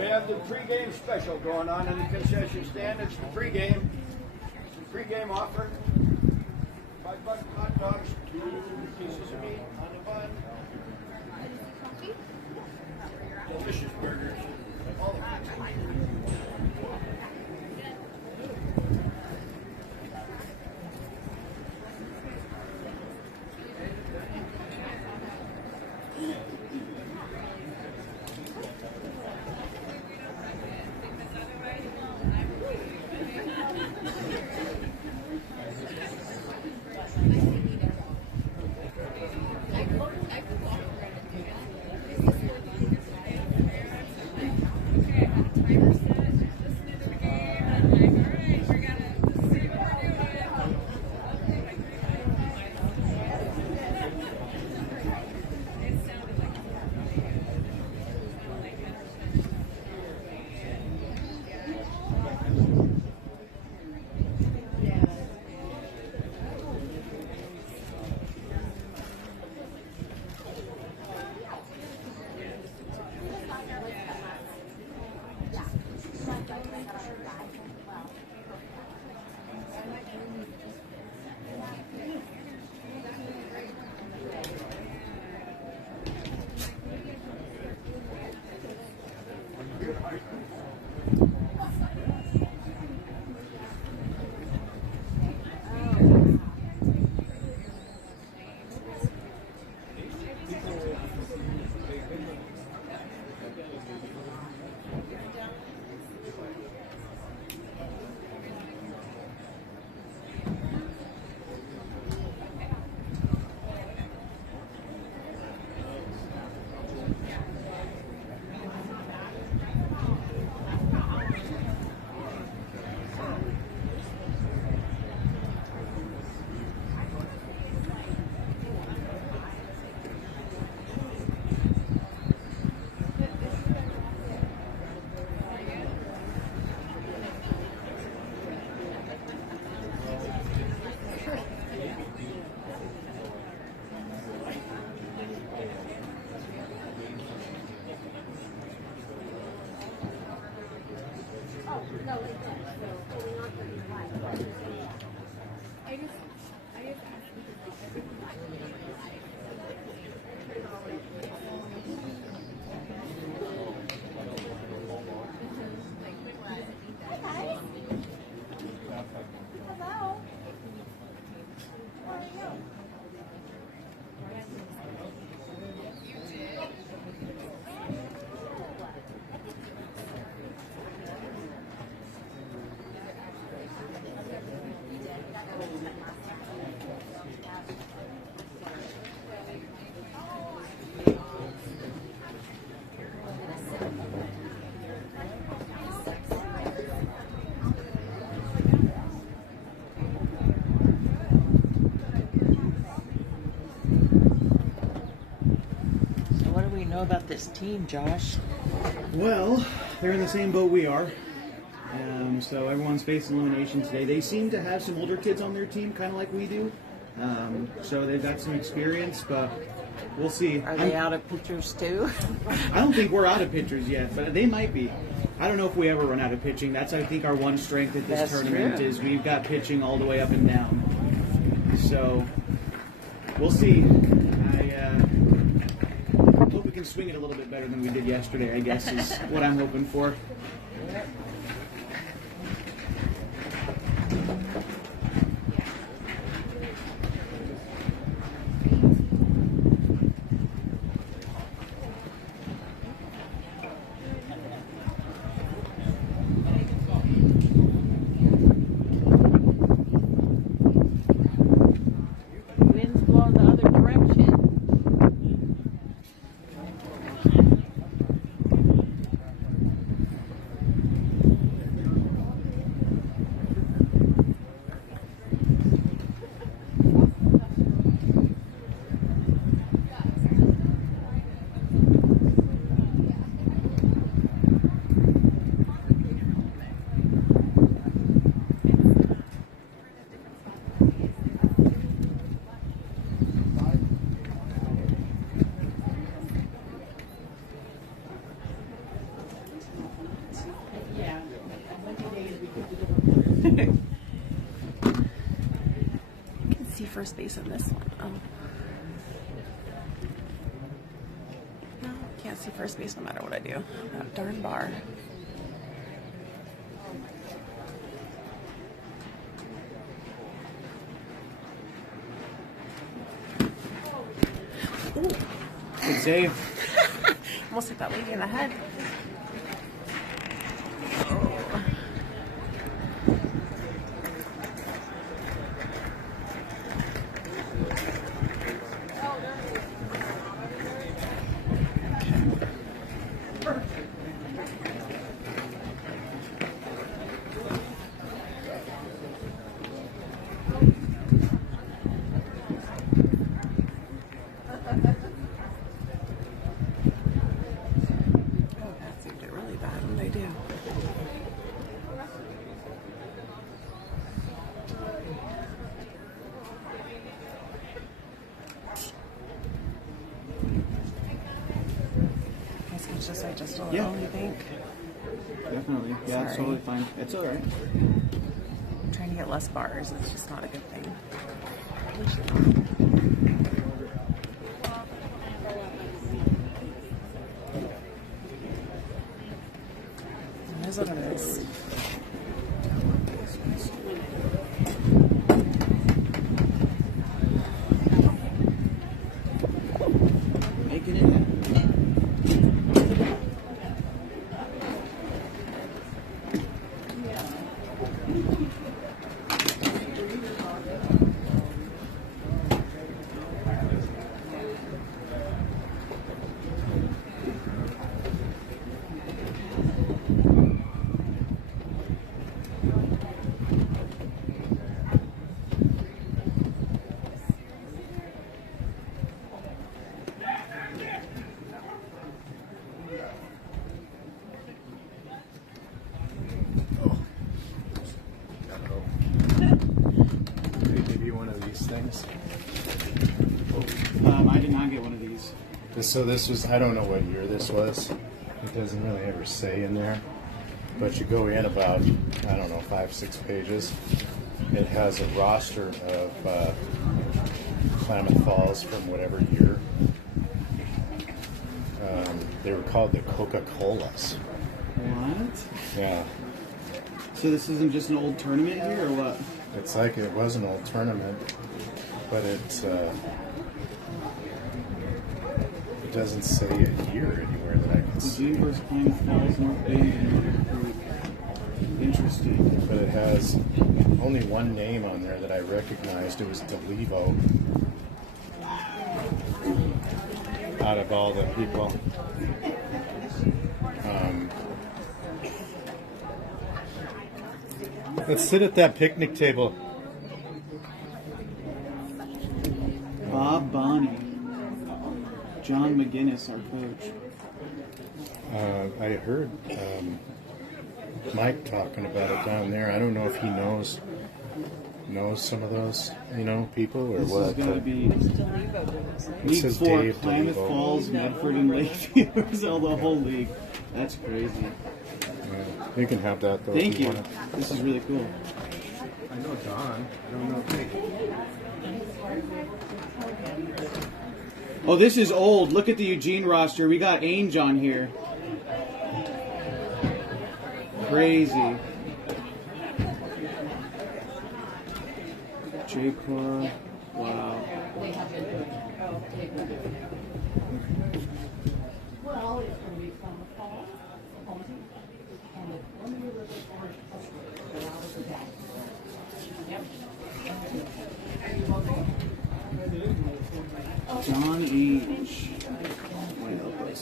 We have the pregame special going on in the concession stand. It's the pregame. It's a pregame offer. $5 hot dogs, 2 pieces of meat on the bun. Delicious burgers. All of know about this team, Josh? Well, they're in the same boat we are. So everyone's facing elimination today. They seem to have some older kids on their team, kind of like we do. So they've got some experience, but we'll see. Are they out of pitchers too? I don't think we're out of pitchers yet, but they might be. I don't know if we ever run out of pitching. That's, I think, our one strength at this tournament true. is we've got pitching all the way up and down. So we'll see. I hope we can swing it a little bit better than we did yesterday, I guess, is what I'm hoping for. Wind's blowing the other direction. You can see first base in this one. Oh. No, can't see first base no matter what I do. That darn bar. Ooh, Good save. almost hit that lady in the head. Oh, that seemed it really bad. What did I do? I guess it's just I just don't Yeah. know, you think? Definitely. Yeah, it's Sorry. totally fine. It's all right. Trying to get less bars is just not a good thing. It is what it is. Making it happen. They give you one of these things. I did not get one of these. So this was, I don't know what year this was. It doesn't really ever say in there. But you go in about, I don't know, 5-6 pages. It has a roster of Klamath Falls from whatever year. They were called the Coca-Colas. What? Yeah. So this isn't just an old tournament here, or what? It's like it was an old tournament, but it doesn't say a year anywhere that I can The see. June first Klamath Falls North Bay and Creek. Interesting. But it has only one name on there that I recognized. It was DeLevo. Out of all the people. Let's sit at that picnic table. Bob Bonney. John McGinnis, our coach. I heard Mike talking about it down there. I don't know if he knows some of those, people or This what. is going to be It League says 4, Dave Klamath Devo. Falls, Medford, and Lakeview. The whole league. That's crazy. You can have that though. Thank if you you. want it. This is really cool. I know Don. I don't know Nick. Oh, this is old. Look at the Eugene roster. We got Ainge on here. Crazy. J-Core. Wow. John Ainge. Might help us.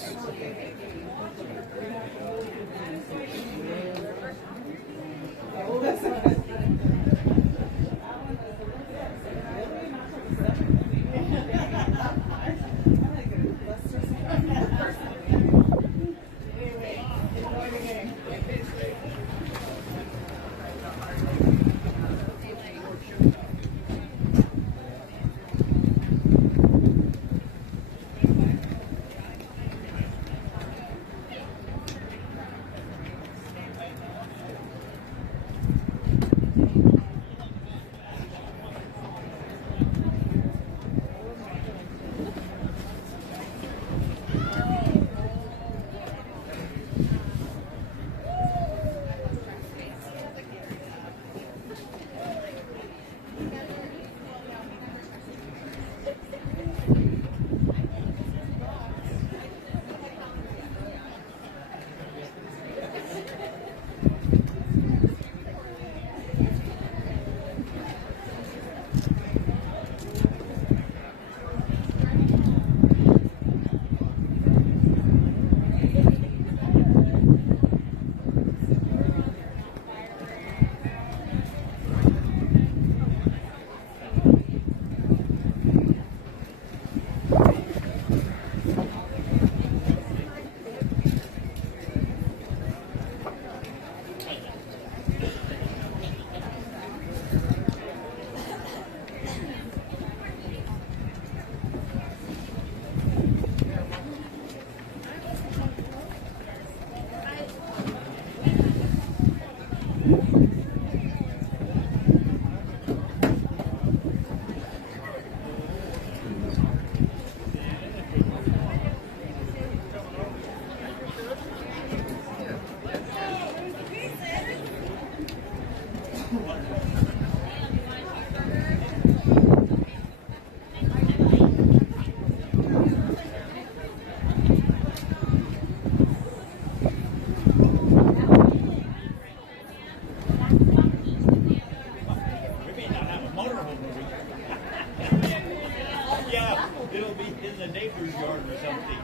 It'll be in the neighbor's yard or something.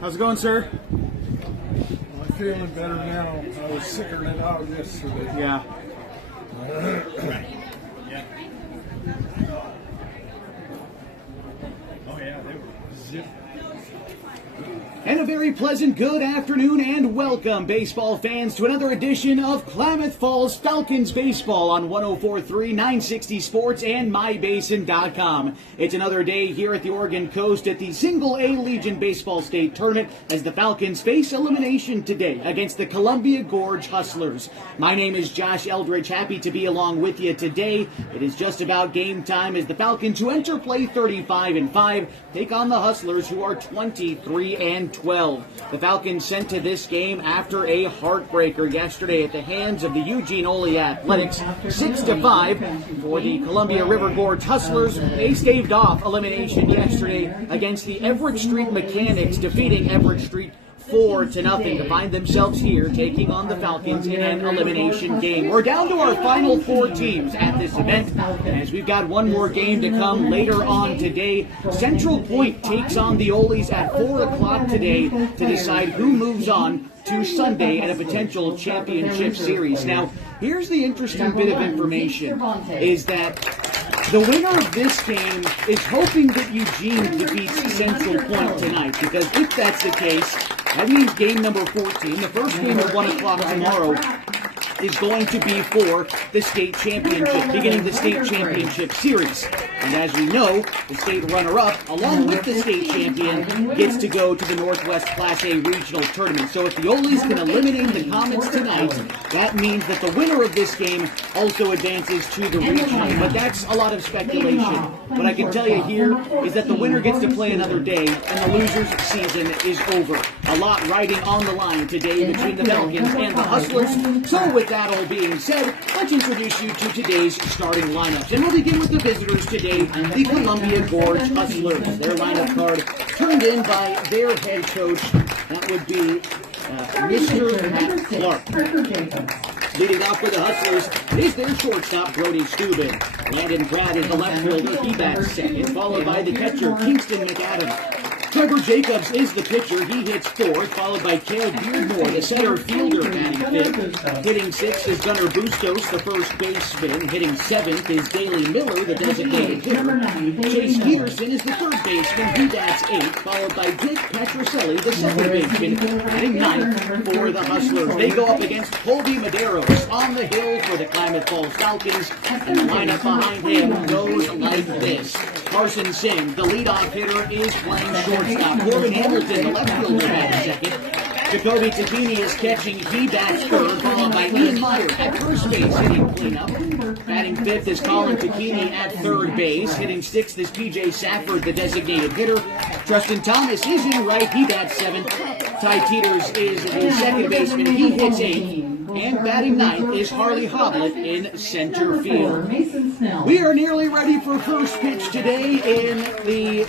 How's it going, sir? I'm feeling better now. I was sicker than I was yesterday. Yeah. Oh yeah, they were zip. And a very pleasant good afternoon and welcome, baseball fans, to another edition of Klamath Falls Falcons Baseball on 104.3, 960 Sports, and MyBasin.com. It's another day here at the Oregon Coast at the Single A Legion Baseball State Tournament as the Falcons face elimination today against the Columbia Gorge Hustlers. My name is Josh Eldridge, happy to be along with you today. It is just about game time as the Falcons, who enter play 35-5, take on the Hustlers, who are 23-12. The Falcons sent to this game after a heartbreaker yesterday at the hands of the Eugene Ole Athletics, 6-5 for the Columbia River Gorge Hustlers. They staved off elimination yesterday against the Everett Street Mechanics, defeating Everett Street 4-0 to find themselves here taking on the Falcons in an elimination game. We're down to our final four teams at this event, as we've got one more game to come later on today. Central Point takes on the Oles at 4 o'clock today to decide who moves on to Sunday at a potential championship series. Now, here's the interesting bit of information, is that The winner of this game is hoping that Eugene defeats Central Point tonight, because if that's the case, that means game number 14, the first game at 1 o'clock tomorrow, is going to be for the state championship, beginning the state championship series. And as we know, the state runner-up, along with the state champion, gets to go to the Northwest Class A regional tournament. So if the Olies can eliminate the Comets tonight, that means that the winner of this game also advances to the regional. But that's a lot of speculation. What I can tell you here is that the winner gets to play another day, and the loser's season is over. A lot riding on the line today between the Falcons and the Hustlers. So with that all being said, let's introduce you to today's starting lineups. And we'll begin with the visitors today, the Columbia Gorge Hustlers. Their lineup card turned in by their head coach. That would be Mr. Matt Clark. Leading off for the Hustlers is their shortstop, Brody Steuben. Landon Pratt is the left fielder. He bats second, followed by the catcher, Kingston McAdams. Trevor Jacobs is the pitcher. He hits fourth, followed by Caleb Beardmore, the center fielder, batting fifth. Hitting sixth is Gunnar Bustos, the first baseman. Hitting seventh is Daley Miller, the designated hitter. Chase Peterson is the third baseman. He bats eighth, followed by Jake Petroselli, the second baseman. Hitting ninth for the Hustlers. They go up against Colby Medeiros on the hill for the Klamath Falls Falcons. And the lineup behind him goes like this. Carson Singh, the leadoff hitter, is playing shortstop. Corbin Hamilton, the left fielder, bats second. Jacoby Takini is catching. He bats third, followed by Ian Meyer at first base, hitting cleanup. Batting fifth is Colin Takini at third base. Hitting sixth is PJ Safford, the designated hitter. Justin Thomas is in right. He bats seventh. Ty Teeters is the second baseman. He hits eighth. And batting ninth is Harley Hoblet in center field. We are nearly ready for first pitch today in the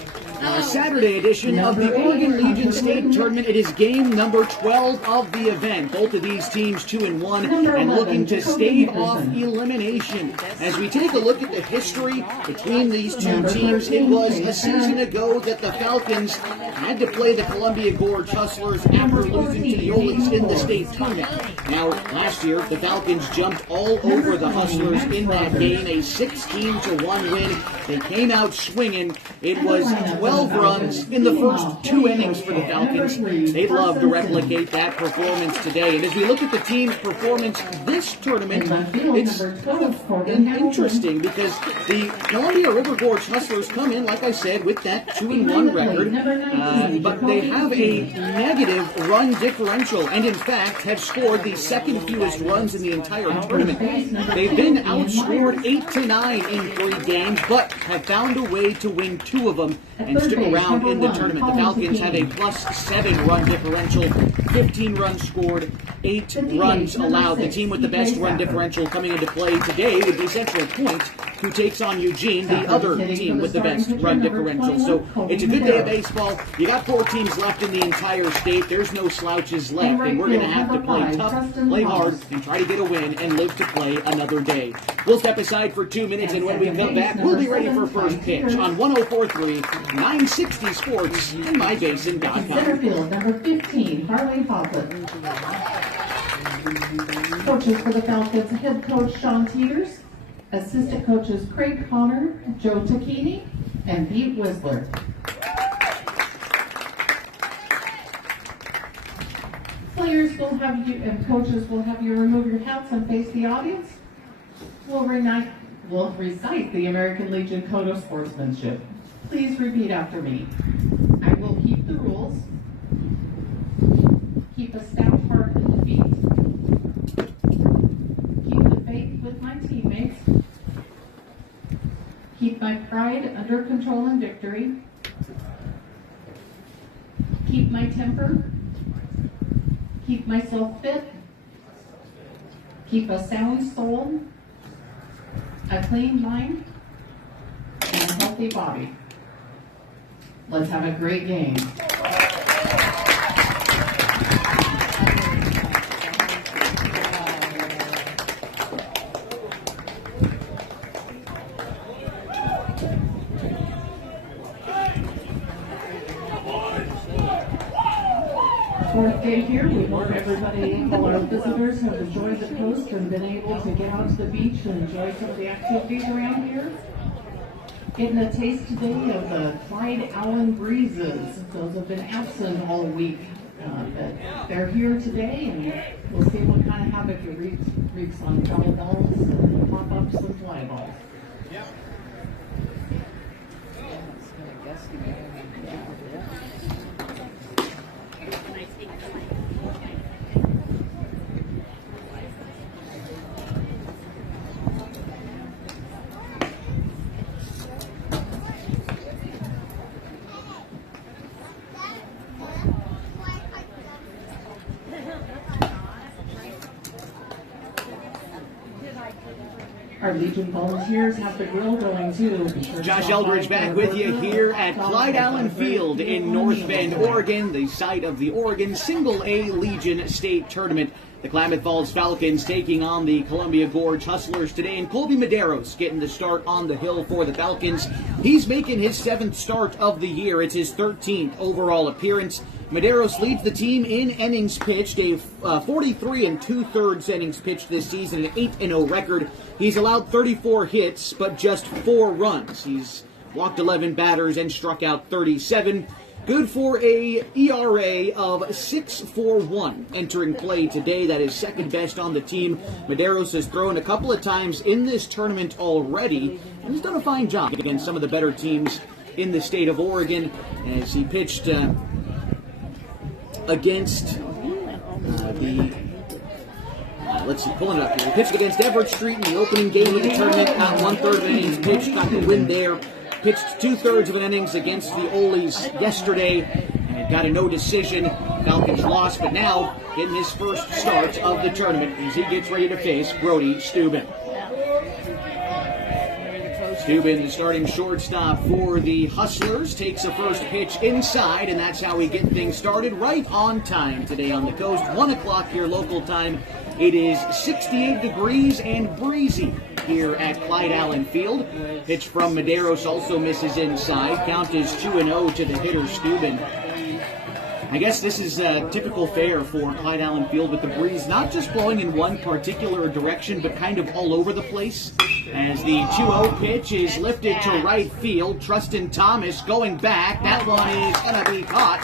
Saturday edition of the Oregon Legion State Tournament. It is game number 12 of the event. Both of these teams 2-1 and looking to stave off elimination. As we take a look at the history between these two teams, it was a season ago that the Falcons had to play the Columbia Gorge Hustlers after losing to the Olies in the state tournament. Now, last year, the Falcons jumped all over the Hustlers in that game, a 16-1 win. They came out swinging. It was 12 runs in the first 2 innings for the Falcons. They'd love to replicate that performance today. And as we look at the team's performance this tournament, it's kind of interesting because the Columbia River Gorge Hustlers come in, like I said, with that 2-1 record, but they have a negative run differential and, in fact, have scored the second fewest runs in the entire tournament. They've been outscored 8-9 in 3 games, but have found a way to win 2 of them and stick around in the tournament. The Falcons have a +7 run differential, 15 runs scored, 8 runs allowed. The team with the best run differential coming into play today would be Central Point, who takes on Eugene, the other team with the best run differential. So it's a good day of baseball. You got 4 teams left in the entire state. There's no slouches left, and we're going to have to play tough, play hard, and try to get a win and live to play another day. We'll step aside for 2 minutes, and when we come back, we'll be ready for first pitch on 104.3, 960 Sports, and MyBasin.com. Center field, number 15, Harley Hoblet. Coaches for the Falcons, head coach Sean Teeters, assistant coaches Craig Connor, Joe Takini, and Pete Whistler. Players will have you, and coaches will have you remove your hats and face the audience. We'll recite the American Legion Code of Sportsmanship. Please repeat after me. I will keep the rules, keep a stout heart in defeat, keep the faith with my teammates, keep my pride under control and victory, keep my temper, keep myself fit, keep a sound soul, a clean mind, and a healthy body. Let's have a great game. Fourth day here. We hope everybody, all our visitors, have enjoyed the coast and been able to get out to the beach and enjoy some of the activities around here. Getting a taste today of the Clyde Allen Breezes. Those have been absent all week. But they're here today, and we'll see what kind of havoc it wreaks on double balls and pop-ups and fly balls. Our Legion volunteers have the grill going too. Be sure to Josh stop Eldridge by back for with a you burger here or at hot dog Clyde Allen and Field in North Bend, Oregon, the site of the Oregon Single A Legion State Tournament. The Klamath Falls Falcons taking on the Columbia Gorge Hustlers today, and Colby Medeiros getting the start on the hill for the Falcons. He's making his 7th start of the year. It's his 13th overall appearance. Medeiros leads the team in innings pitched, a 43 2/3 innings pitched this season, an 8-0 record. He's allowed 34 hits, but just 4 runs. He's walked 11 batters and struck out 37. Good for a ERA of 6.41 entering play today. That is second best on the team. Medeiros has thrown a couple of times in this tournament already, and he's done a fine job against some of the better teams in the state of Oregon as he pitched against let's see, pulling it up here. He pitched against Everett Street in the opening game of the tournament. Got 1/3 of an innings pitched, got the win there. Pitched 2/3 of an innings against the Ole's yesterday and got a no decision. Falcons lost, but now getting his first start of the tournament as he gets ready to face Brody Steuben. Steuben, the starting shortstop for the Hustlers, takes a first pitch inside, and that's how we get things started right on time today on the coast. 1 o'clock here local time. It is 68 degrees and breezy here at Clyde Allen Field. Pitch from Medeiros also misses inside. Count is 2-0 to the hitter, Steuben. I guess this is typical fare for Clyde Allen Field with the breeze not just blowing in one particular direction, but kind of all over the place. As the 2-0 pitch is lifted to right field, Trustin Thomas going back. That one is going to be caught.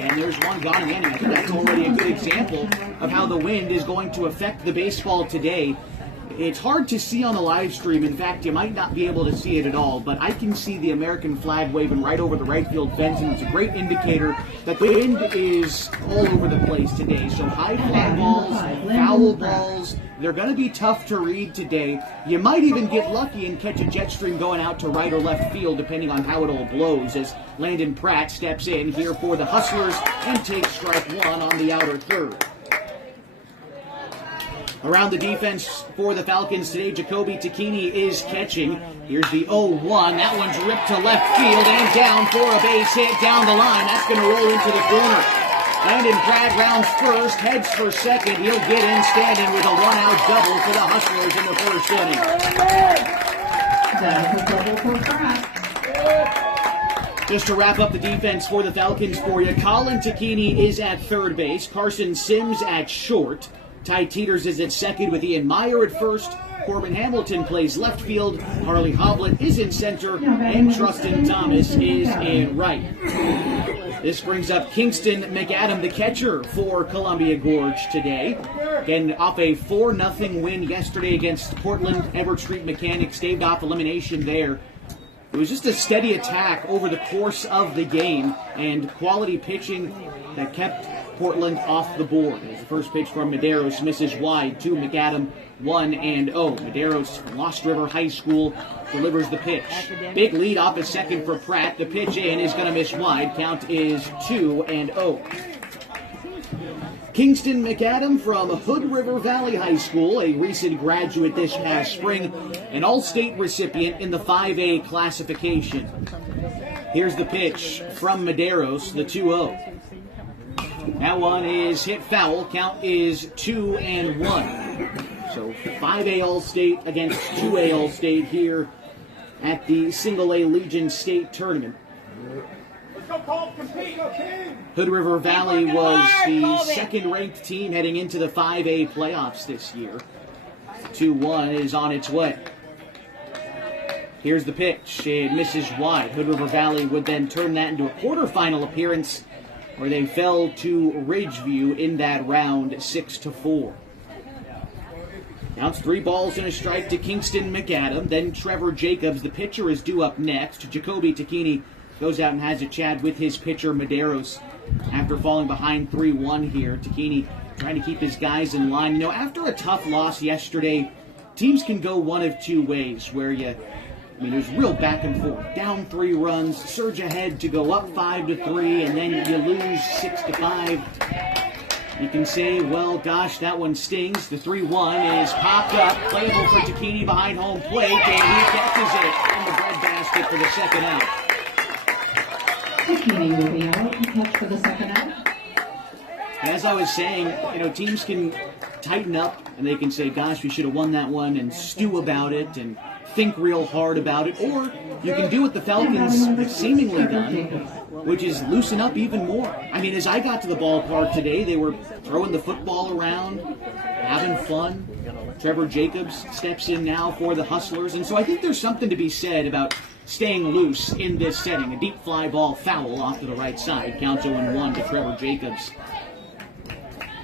And there's one gone again. I think that's already a good example of how the wind is going to affect the baseball today. It's hard to see on the live stream. In fact, you might not be able to see it at all, but I can see the American flag waving right over the right field fence, and it's a great indicator that the wind is all over the place today. So high fly balls, foul balls, they're going to be tough to read today. You might even get lucky and catch a jet stream going out to right or left field, depending on how it all blows, as Landon Pratt steps in here for the Hustlers and takes strike one on the outer third. Around the defense for the Falcons today, Jacoby Tacchini is catching. Here's the 0-1. That one's ripped to left field and down for a base hit down the line. That's going to roll into the corner. Landon Pratt rounds first, heads for second. He'll get in standing with a one-out double for the Hustlers in the first inning. That's a double for Pratt. Just to wrap up the defense for the Falcons for you, Colin Tacchini is at third base. Carson Sims at short. Ty Teeters is at second with Ian Meyer at first. Corbin Hamilton plays left field. Harley Hoblet is in center. And Trustin Thomas is in right. This brings up Kingston McAdam, the catcher for Columbia Gorge today. Again, off a 4-0 win yesterday against Portland. Everett Street Mechanics staved off elimination there. It was just a steady attack over the course of the game and quality pitching that kept Portland off the board. As the first pitch from Medeiros misses wide to McAdam, 1-0. Medeiros from Lost River High School delivers the pitch. Big lead off at second for Pratt. The pitch in is going to miss wide. Count is 2-0. Kingston McAdam from Hood River Valley High School, a recent graduate this past spring, an all-state recipient in the 5A classification. Here's the pitch from Medeiros, the 2-0. That one is hit foul. Count is 2-1. So 5A All-State against 2A All-State here at the Single A Legion State Tournament. Hood River Valley was the second-ranked team heading into the 5A playoffs this year. 2-1 is on its way. Here's the pitch. It misses wide. Hood River Valley would then turn that into a quarterfinal appearance where they fell to Ridgeview in that round 6-4. Now it's 3 balls and a strike to Kingston McAdam. Then Trevor Jacobs, the pitcher, is due up next. Jacoby Takini goes out and has a chat with his pitcher, Medeiros, after falling behind 3-1 here. Takini trying to keep his guys in line. You know, after a tough loss yesterday, teams can go one of two ways, where there's real back and forth. Down 3 runs, surge ahead to go up 5-3, and then you lose 6-5. You can say, well, gosh, that one stings. The 3-1 is popped up, playable for Takini behind home plate, and he catches it in the breadbasket for the second out. Takini will be out to catch for the second out. As I was saying, teams can tighten up, and they can say, gosh, we should have won that one, and stew about it, and think real hard about it. Or you can do what the Falcons have seemingly done, which is loosen up even more. I mean, as I got to the ballpark today, they were throwing the football around, having fun. Trevor Jacobs steps in now for the Hustlers, and so I think there's something to be said about staying loose in this setting. A deep fly ball foul off to the right side, counts 0-1 to Trevor Jacobs.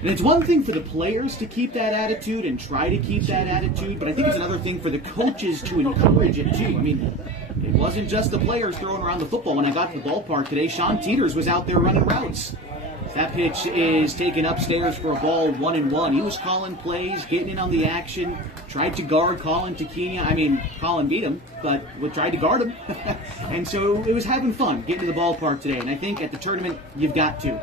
And it's one thing for the players to keep that attitude and try to keep that attitude, but I think it's another thing for the coaches to encourage it too. I mean, it wasn't just the players throwing around the football. When I got to the ballpark today, Sean Teeters was out there running routes. That pitch is taken upstairs for a ball, 1-1. He was calling plays, getting in on the action, tried to guard Colin Takini. Colin beat him, but tried to guard him. And so it was having fun getting to the ballpark today. And I think at the tournament, you've got to.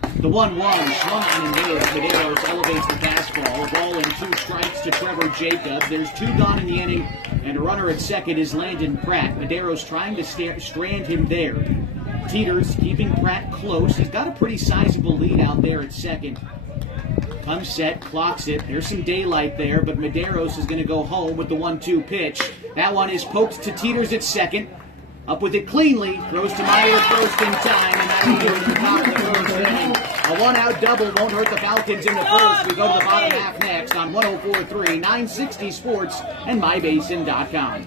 The 1-1 swung on and Medeiros elevates the fastball. A ball and 2 strikes to Trevor Jacobs. There's 2 gone in the inning, and a runner at second is Landon Pratt. Medeiros trying to strand him there. Teeters keeping Pratt close. He's got a pretty sizable lead out there at second. Comes set, clocks it. There's some daylight there, but Medeiros is going to go home with the 1-2 pitch. That one is poked to Teeters at second. Up with it cleanly, throws to Meyer first in time, and that'll give it to the top of the first inning. A 1-out double won't hurt the Falcons in the first. We go to the bottom half next on 104.3, 960 Sports, and MyBasin.com.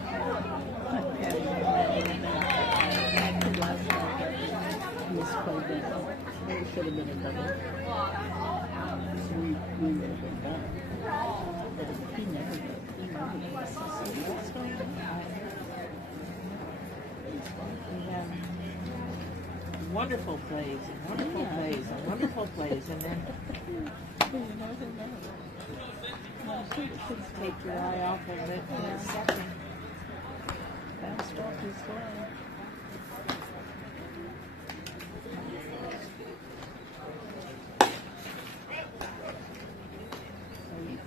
Should have been a double. So we would have been done. But he never did. We have wonderful plays and wonderful plays and wonderful plays, and then you never know. Take your eye off of it in a second. Fast off his line.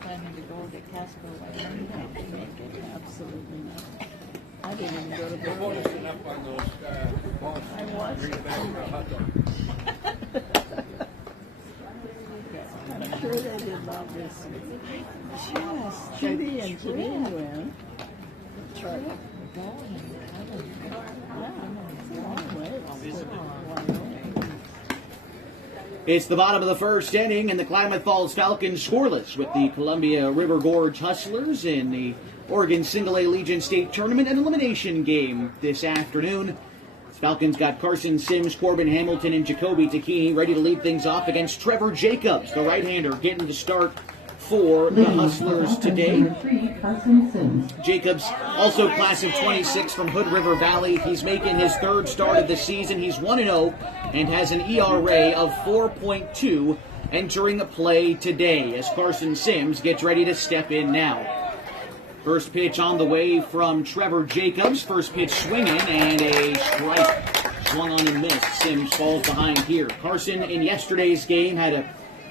Planning to go to Casco right now. Absolutely not. I didn't even go to bed. I watched. I'm sure they did not listen. Just Judy and Janine went. Try going. It's a long way. It's the bottom of the first inning, and the Klamath Falls Falcons scoreless with the Columbia River Gorge Hustlers in the Oregon Single A Legion State Tournament and elimination game this afternoon. The Falcons got Carson Sims, Corbin Hamilton, and Jacoby Takini ready to lead things off against Trevor Jacobs, the right-hander, getting the start for the Hustlers today. Jacobs, also class of 26 from Hood River Valley. He's making his 3rd start of the season. He's 1-0 and has an ERA of 4.2 entering play today as Carson Sims gets ready to step in now. First pitch on the way from Trevor Jacobs. First pitch swinging and a strike. Swung on and missed. Sims falls behind here. Carson in yesterday's game had a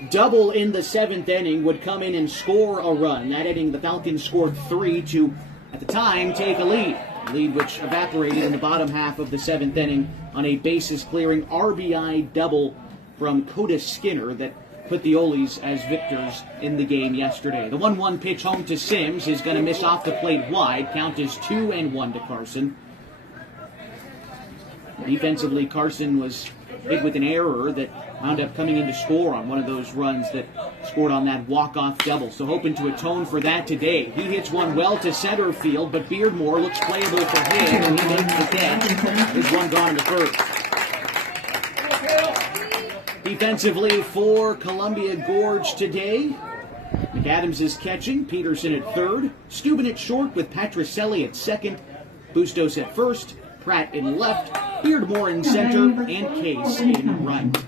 double in the 7th inning, would come in and score a run. That inning, the Falcons scored 3 to, at the time, take a lead. A lead which evaporated in the bottom half of the 7th inning on a bases-clearing RBI double from Coda Skinner that put the Olies as victors in the game yesterday. The 1-1 pitch home to Sims is going to miss off the plate wide. Count is 2-1 to Carson. Defensively, Carson was hit with an error that wound up coming in to score on one of those runs that scored on that walk-off double. So hoping to atone for that today. He hits one well to center field, but Beardmore looks playable for him, and he makes the catch. There's one gone in the first. Defensively for Columbia Gorge today, McAdams is catching, Peterson at third, Steuben at short with Patricelli at second, Bustos at first, Pratt in left, Beardmore in center, and Case in right.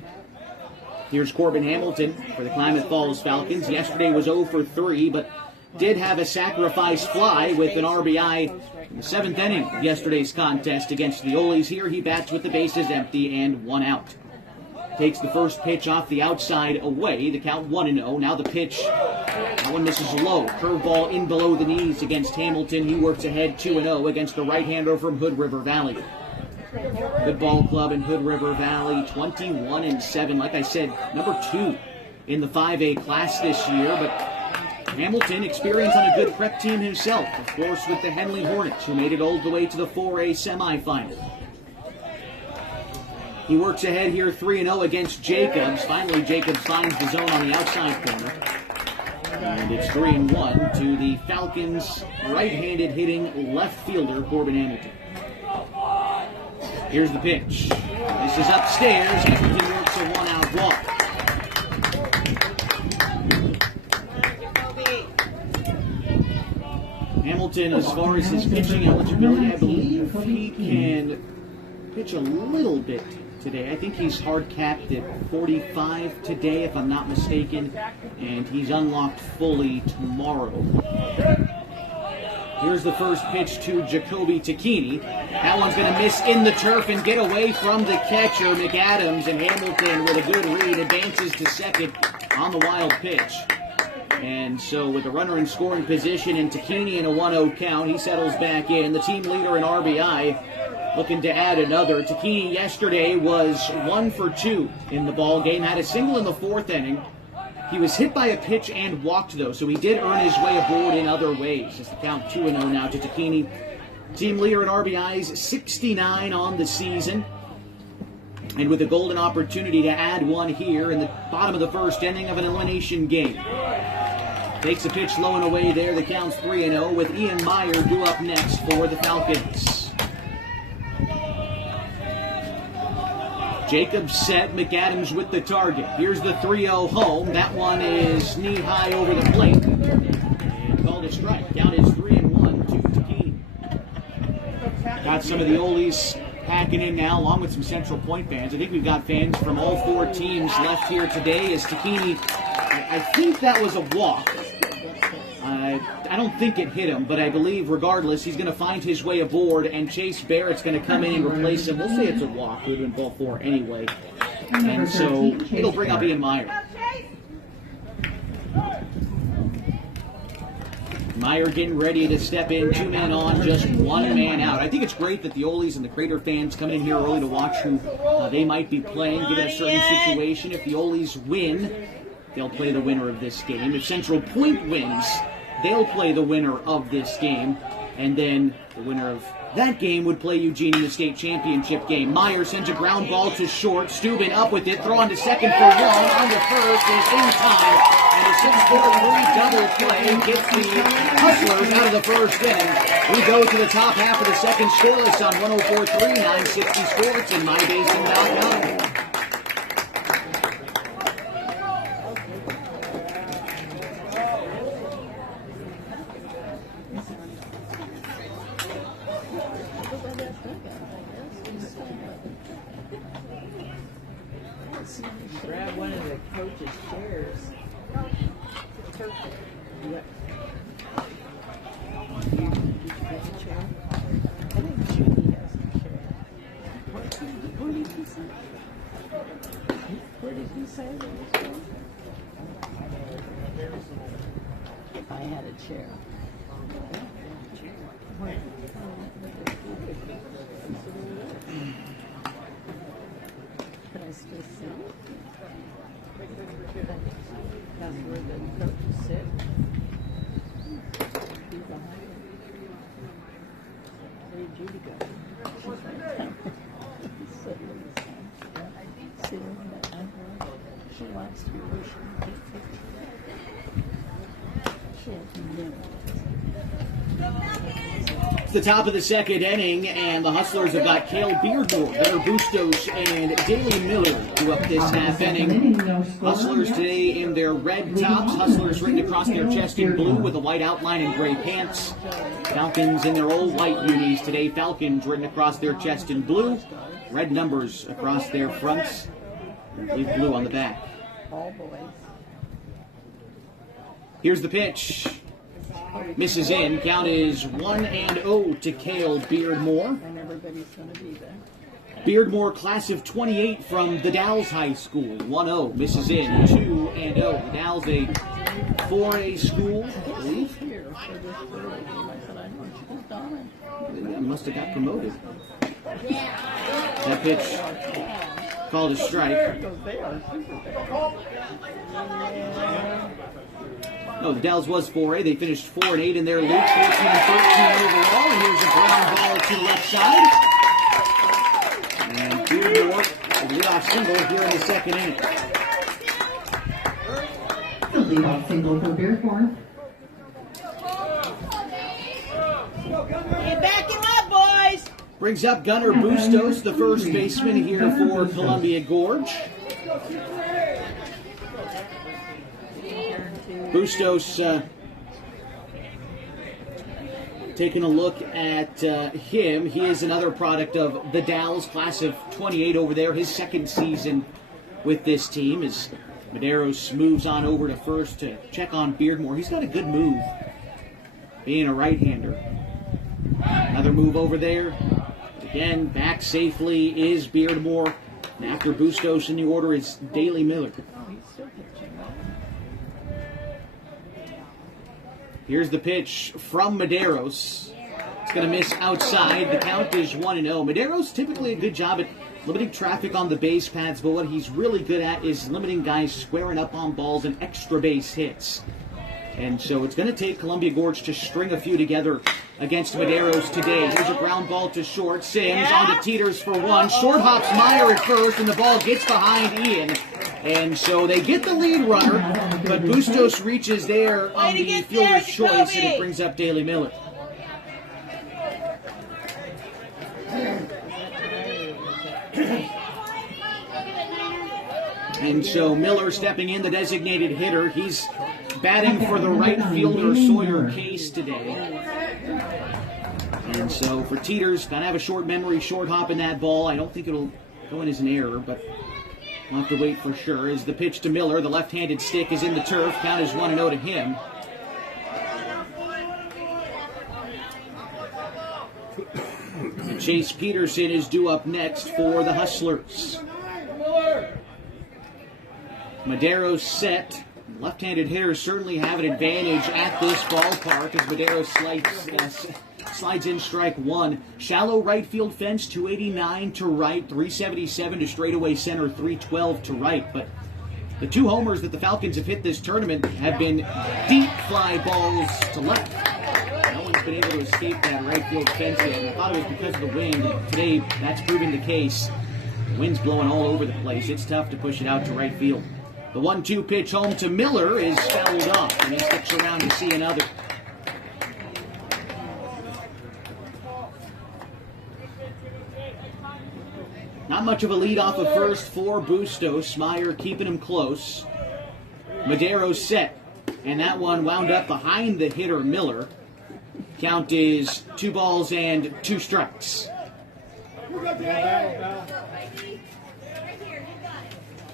Here's Corbin Hamilton for the Klamath Falls Falcons. Yesterday was 0 for 3, but did have a sacrifice fly with an RBI in the 7th inning of yesterday's contest against the Oles. Here he bats with the bases empty and 1 out. Takes the first pitch off the outside away. The count 1-0. Now the pitch. That one misses low. Curveball in below the knees against Hamilton. He works ahead 2-0 against the right-hander from Hood River Valley. Good ball club in Hood River Valley. 21-7. Like I said, number 2 in the 5A class this year. But Hamilton experienced on a good prep team himself. Of course, with the Henley Hornets, who made it all the way to the 4A semifinal. He works ahead here 3-0 against Jacobs. Finally, Jacobs finds the zone on the outside corner. And it's 3-1 to the Falcons' right-handed hitting left fielder, Corbin Hamilton. Here's the pitch. This is upstairs. Hamilton works a 1-out walk. Hamilton, as far as his pitching eligibility, I believe he can pitch a little bit today. I think he's hard capped at 45 today, if I'm not mistaken, and he's unlocked fully tomorrow. Here's the first pitch to Jacoby Tacchini. That one's going to miss in the turf and get away from the catcher, McAdams, and Hamilton with a good read advances to second on the wild pitch. And so with a runner in scoring position and Tacchini in a 1-0 count, he settles back in. The team leader in RBI looking to add another. Tacchini yesterday was 1 for 2 in the ball game. Had a single in the 4th inning. He was hit by a pitch and walked, though, so he did earn his way aboard in other ways. As the count 2-0 now to Tacchini. Team leader in RBIs, 69 on the season. And with a golden opportunity to add one here in the bottom of the 1st inning of an elimination game. Takes a pitch low and away there. The count's 3-0 with Ian Meyer due up next for the Falcons. Jacobs set, McAdams with the target. Here's the 3-0 home. That one is knee-high over the plate. And called a strike. Count is 3-1 to Tacchini. Got some of the Oles packing in now, along with some Central Point fans. I think we've got fans from all 4 teams left here today as Tacchini, I think that was a walk. I don't think it hit him, but I believe, regardless, he's going to find his way aboard, and Chase Barrett's going to come in and replace him. We'll say it's a walk. It would have been ball 4 anyway. And so it'll bring up Ian Meyer. Meyer getting ready to step in, 2 men on, just 1 man out. I think it's great that the Oles and the Crater fans come in here early to watch who they might be playing, given a certain situation. If the Oles win, they'll play the winner of this game. If Central Point wins, they'll play the winner of this game. And then the winner of that game would play Eugene in the state championship game. Meyer sends a ground ball to short. Steuben up with it, throw on to second for 1. On to first is in time. And a 6-4-3 double play gets the Hustlers out of the 1st inning. We go to the top half of the 2nd scoreless on 104.3, 960 Sports in My Basin Balcony. Grab one of the coach's chairs. Yep. I think Judy has a chair. Where did he say? Where did he say that was from? If I had a chair. Could I still sit? That's where the coaches sit. Be behind him. Where did Judy go? She's right down there. It's the top of the second inning, and the Hustlers have got Cale Beardmore, Gunnar Bustos, and Daley Miller to up this half inning. Hustlers today in their red tops. Hustlers written across their chest in blue with a white outline and gray pants. Falcons in their old white unis today. Falcons written across their chest in blue. Red numbers across their fronts. And blue on the back. All boys. Here's the pitch. Misses in. Count is 1-0 to Cale Beardmore. And everybody's going to be there. Beardmore, class of 28 from the Dalles High School. 1-0. Misses in. 2-0. The Dalles, a 4A school, I believe. Here for this third game. I said, I know she's Donna. Yeah, must have got promoted. That pitch called a strike. Because they are super bad. No, the Dalles was 4A. They finished 4-8 in their league, 14-13 overall. And here's a ground ball to the left side. And Beardmore, a leadoff single here in the second inning. The leadoff single for Beardmore. Hey, back him up, boys! Brings up Gunnar Bustos, the first baseman here for Columbia Gorge. Bustos taking a look at him. He is another product of the Dalles, class of 28 over there, his second season with this team. As Medeiros moves on over to first to check on Beardmore. He's got a good move, being a right-hander. Another move over there. Again, back safely is Beardmore. And after Bustos in the order is Daley Miller. Here's the pitch from Medeiros. It's going to miss outside. The count is 1-0. Medeiros typically a good job at limiting traffic on the base paths, but what he's really good at is limiting guys squaring up on balls and extra base hits. And so it's going to take Columbia Gorge to string a few together against Medeiros today. Here's a ground ball to short. Sims on to Teeters for one. Short hops Meyer at first, and the ball gets behind Ian. And so they get the lead runner, but Bustos reaches there on the fielder's choice, and it brings up Daley Miller. And so Miller stepping in, the designated hitter. He's batting for the right fielder, Sawyer Case, today. And so for Teeters, gotta have a short memory, short hop in that ball. I don't think it'll go in as an error, but we'll have to wait for sure. As the pitch to Miller, the left-handed stick is in the turf. Count is 1-0 to him. Chase Peterson is due up next for the Hustlers. Medeiros set. Left-handed hitters certainly have an advantage at this ballpark as Medeiros slides in strike one. Shallow right field fence, 289 to right, 377 to straightaway center, 312 to right. But the two homers that the Falcons have hit this tournament have been deep fly balls to left. No one's been able to escape that right field fence yet. And I thought it was because of the wind. Today, that's proven the case. The wind's blowing all over the place. It's tough to push it out to right field. The 1-2 pitch home to Miller is fouled off, and he sticks around to see another. Not much of a lead off of first for Bustos. Meyer keeping him close. Medeiros set, and that one wound up behind the hitter Miller. Count is 2 balls and 2 strikes.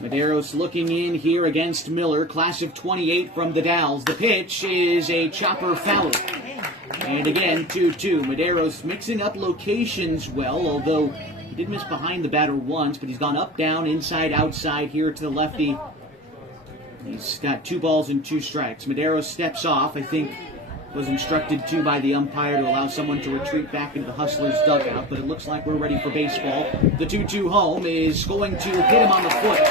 Medeiros looking in here against Miller, class of 28 from the Dalles. The pitch is a chopper foul. And again, 2-2. Medeiros mixing up locations well, although he did miss behind the batter once, but he's gone up, down, inside, outside here to the lefty. He's got 2 balls and 2 strikes. Medeiros steps off, I think was instructed to by the umpire to allow someone to retreat back into the Hustlers' dugout, but it looks like we're ready for baseball. The 2-2 home is going to hit him on the foot.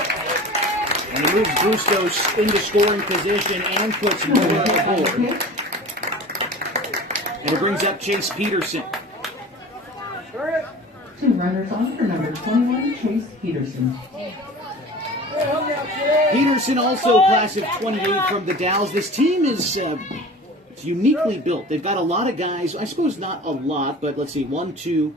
And he moves Bustos into scoring position and puts Miller aboard. And it brings up Chase Peterson. 2 runners on for number 21, Chase Peterson. Peterson also class of 28 from the Dalles. This team is It's uniquely built. They've got a lot of guys, I suppose not a lot, but let's see, 1, 2,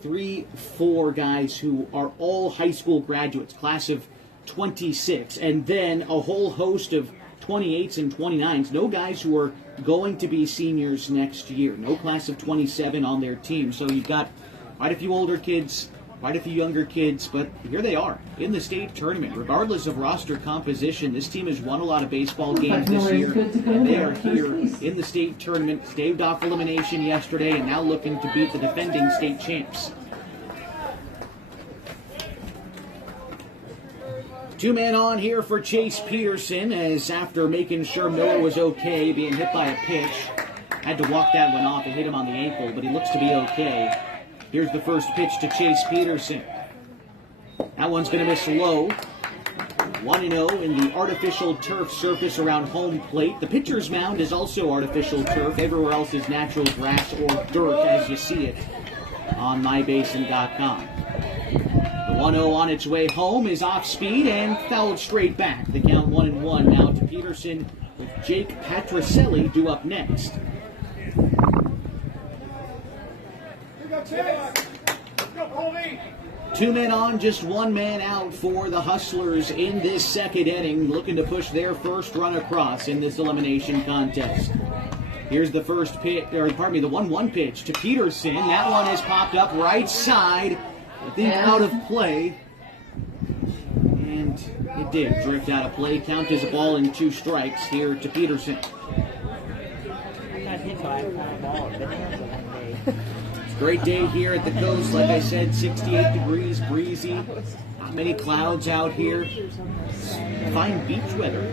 3, 4 guys who are all high school graduates, class of 26, and then a whole host of 28s and 29s. No guys who are going to be seniors next year. No class of 27 on their team. So you've got quite a few older kids, quite a few younger kids, but here they are in the state tournament. Regardless of roster composition, this team has won a lot of baseball games this year, and they are here in the state tournament, staved off elimination yesterday, and now looking to beat the defending state champs. 2 men on here for Chase Peterson, as after making sure Miller was okay, being hit by a pitch, had to walk that one off and hit him on the ankle, but he looks to be okay. Here's the first pitch to Chase Peterson. That one's going to miss low. 1-0 in the artificial turf surface around home plate. The pitcher's mound is also artificial turf. Everywhere else is natural grass or dirt, as you see it on mybasin.com. The 1-0 on its way home is off speed and fouled straight back. The count 1-1 now to Peterson, with Jake Patricelli due up next. Two men on, just 1 man out for the Hustlers in this second inning, looking to push their first run across in this elimination contest. Here's the first pitch, or pardon me, the 1-1 pitch to Peterson. That one has popped up right side, I think out of play. And it did drift out of play. Count as a ball and 2 strikes here to Peterson. I got hit by a fly ball at Bonanza one day. Great day here at the coast, like I said, 68 degrees, breezy. Not many clouds out here. Fine beach weather.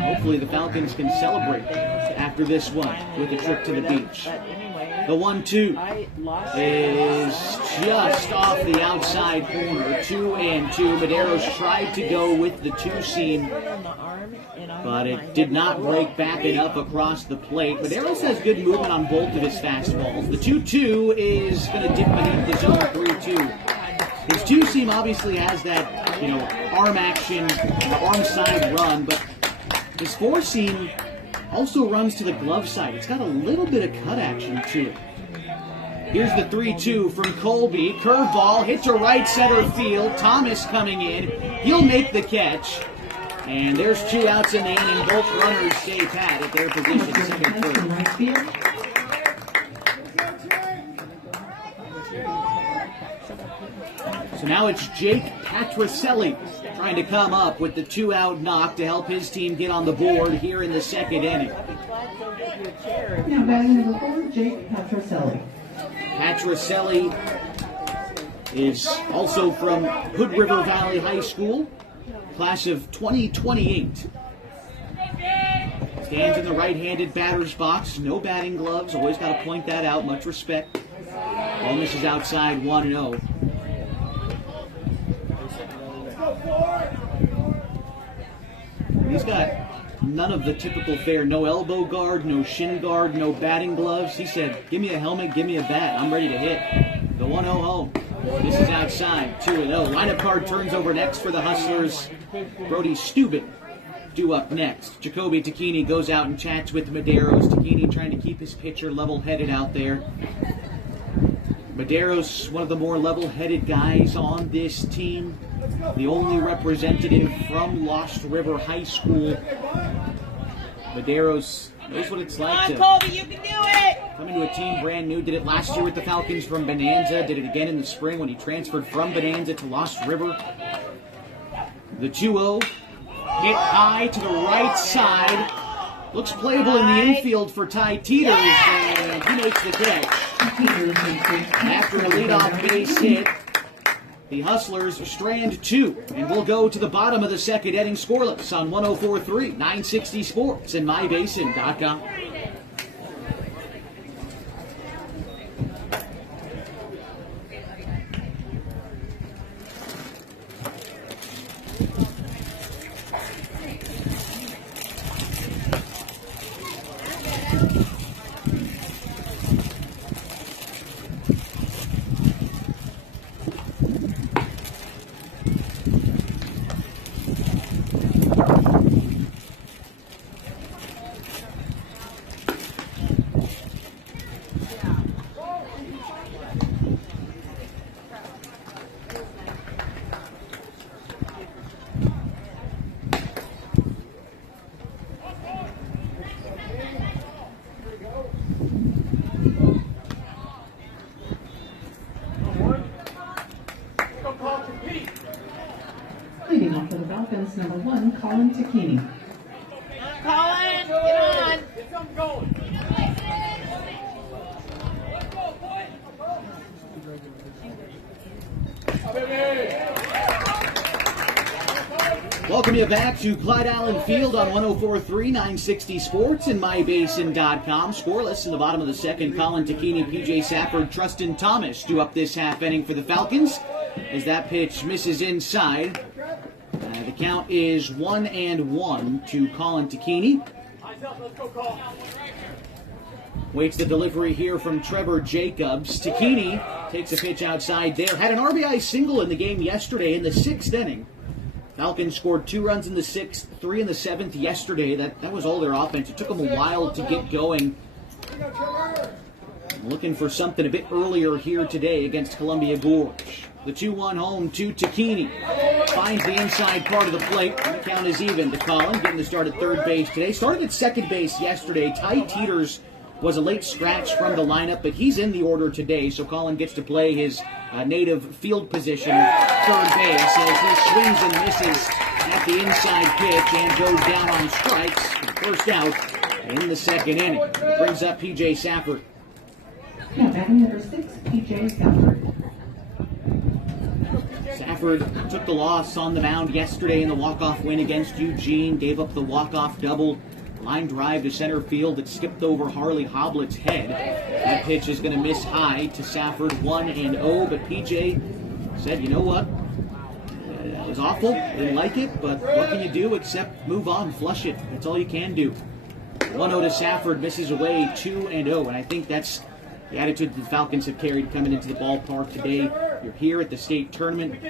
Hopefully the Falcons can celebrate after this one with a trip to the beach. The 1-2 is just off the outside corner. 2-2. Medeiros tried to go with the 2-seam, but it did not break back enough across the plate. Medeiros has good movement on both of his fastballs. The 2-2 is going to dip beneath the zone 3-2. His 2-seam obviously has that, arm action, arm side run, but his 4-seam also runs to the glove side. It's got a little bit of cut action to it. Here's the 3-2 from Colby. Curveball hit to right center field. Thomas coming in. He'll make the catch. And there's 2 outs in the inning. Both runners stay pat at their position, second, third. So now it's Jake Patricelli trying to come up with the 2-out knock to help his team get on the board here in the second inning. Now batting number 4, Jake Patricelli. Patricelli is also from Hood River Valley High School, class of 2028. Stands in the right-handed batter's box, no batting gloves, always got to point that out, much respect. Ball misses outside, 1-0. He's got none of the typical fare. No elbow guard, no shin guard, no batting gloves. He said, give me a helmet, give me a bat. I'm ready to hit. The 1-0 home. This is outside, 2-0. Lineup card turns over next for the Hustlers. Brody Steuben due up next. Jacoby Tacchini goes out and chats with Medeiros. Tacchini trying to keep his pitcher level-headed out there. Medeiros, one of the more level-headed guys on this team. The only representative from Lost River High School. Medeiros knows what it's like to Colby, you can do it! come into a team brand new. Did it last year with the Falcons from Bonanza. Did it again in the spring when he transferred from Bonanza to Lost River. The 2-0 hit high to the right side. Looks playable in the infield for Ty Teeters, and he makes the catch. After a leadoff base hit, the Hustlers strand 2, and we'll go to the bottom of the second inning scoreless on 104.3, 960 Sports, and mybasin.com. Falcons number 1, Colin Takini. Colin, get on. Welcome you back to Clyde Allen Field on 104.3 960 Sports and MyBasin.com. Scoreless in the bottom of the second. Colin Takini, PJ Safford, Trustin Thomas do up this half inning for the Falcons as that pitch misses inside. The count is 1-1 to Colin Takini. Waits the delivery here from Trevor Jacobs. Takini takes a pitch outside there. Had an RBI single in the game yesterday in the 6th inning. Falcons scored 2 runs in the 6th, 3 in the 7th yesterday. That was all their offense. It took them a while to get going. Looking for something a bit earlier here today against Columbia Gorge. The 2-1 home to Takini. Finds the inside part of the plate. The count is even to Colin, getting the start at third base today. Started at second base yesterday. Ty Teeters was a late scratch from the lineup, but he's in the order today, so Colin gets to play his native field position, third base, as he swings and misses at the inside pitch and goes down on strikes. First out in the 2nd inning. Brings up PJ Safford. Now batting number 6, PJ Safford. Safford took the loss on the mound yesterday in the walk-off win against Eugene, gave up the walk-off double. Line drive to center field that skipped over Harley Hoblett's head. That pitch is going to miss high to Safford, 1-0, but PJ said, you know what? That was awful. Didn't like it, but what can you do except move on, flush it. That's all you can do. 1-0 to Safford, misses away, 2-0, and I think that's the attitude the Falcons have carried coming into the ballpark today. You're here at the state tournament.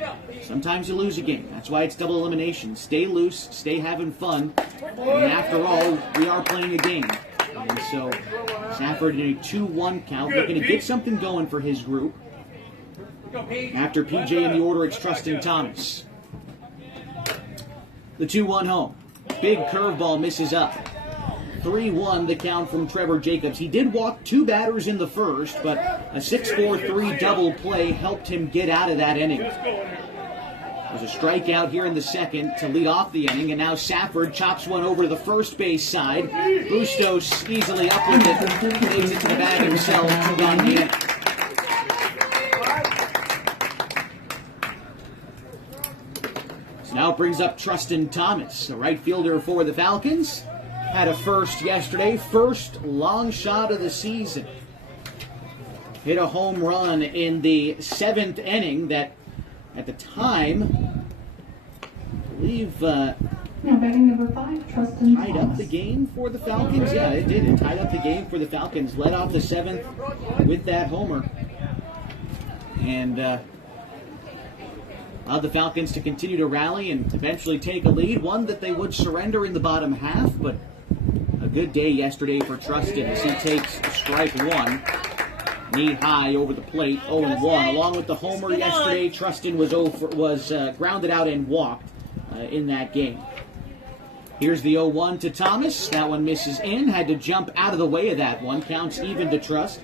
Sometimes you lose a game. That's why it's double elimination. Stay loose, stay having fun. And after all, we are playing a game. And so Safford in a 2-1 count, looking to get something going for his group. After PJ in the order, it's Trustin Thomas. The 2-1 home. Big curveball misses up. 3-1 the count from Trevor Jacobs. He did walk 2 batters in the first, but a 6-4-3 double play helped him get out of that inning. There's a strikeout here in the 2nd to lead off the inning, and now Safford chops one over to the first base side. Bustos easily up with it, takes it to the bag himself, 2-1 the inning. So now it brings up Trustin Thomas, the right fielder for the Falcons. Had a first yesterday, first long shot of the season. Hit a home run in the 7th inning that, at the time, I believe Now batting number 5, Trustin tied Thomas. up the game for the Falcons. Yeah, it did. It tied up the game for the Falcons. Led off the 7th with that homer. And allowed the Falcons to continue to rally and eventually take a lead. One that they would surrender in the bottom half, but a good day yesterday for Trustin as he takes strike 1. Knee high over the plate, 0-1. Along with the homer yesterday, Trustin was grounded out and walked in that game. Here's the 0-1 to Thomas. That one misses in. Had to jump out of the way of that one. Counts even to Trust.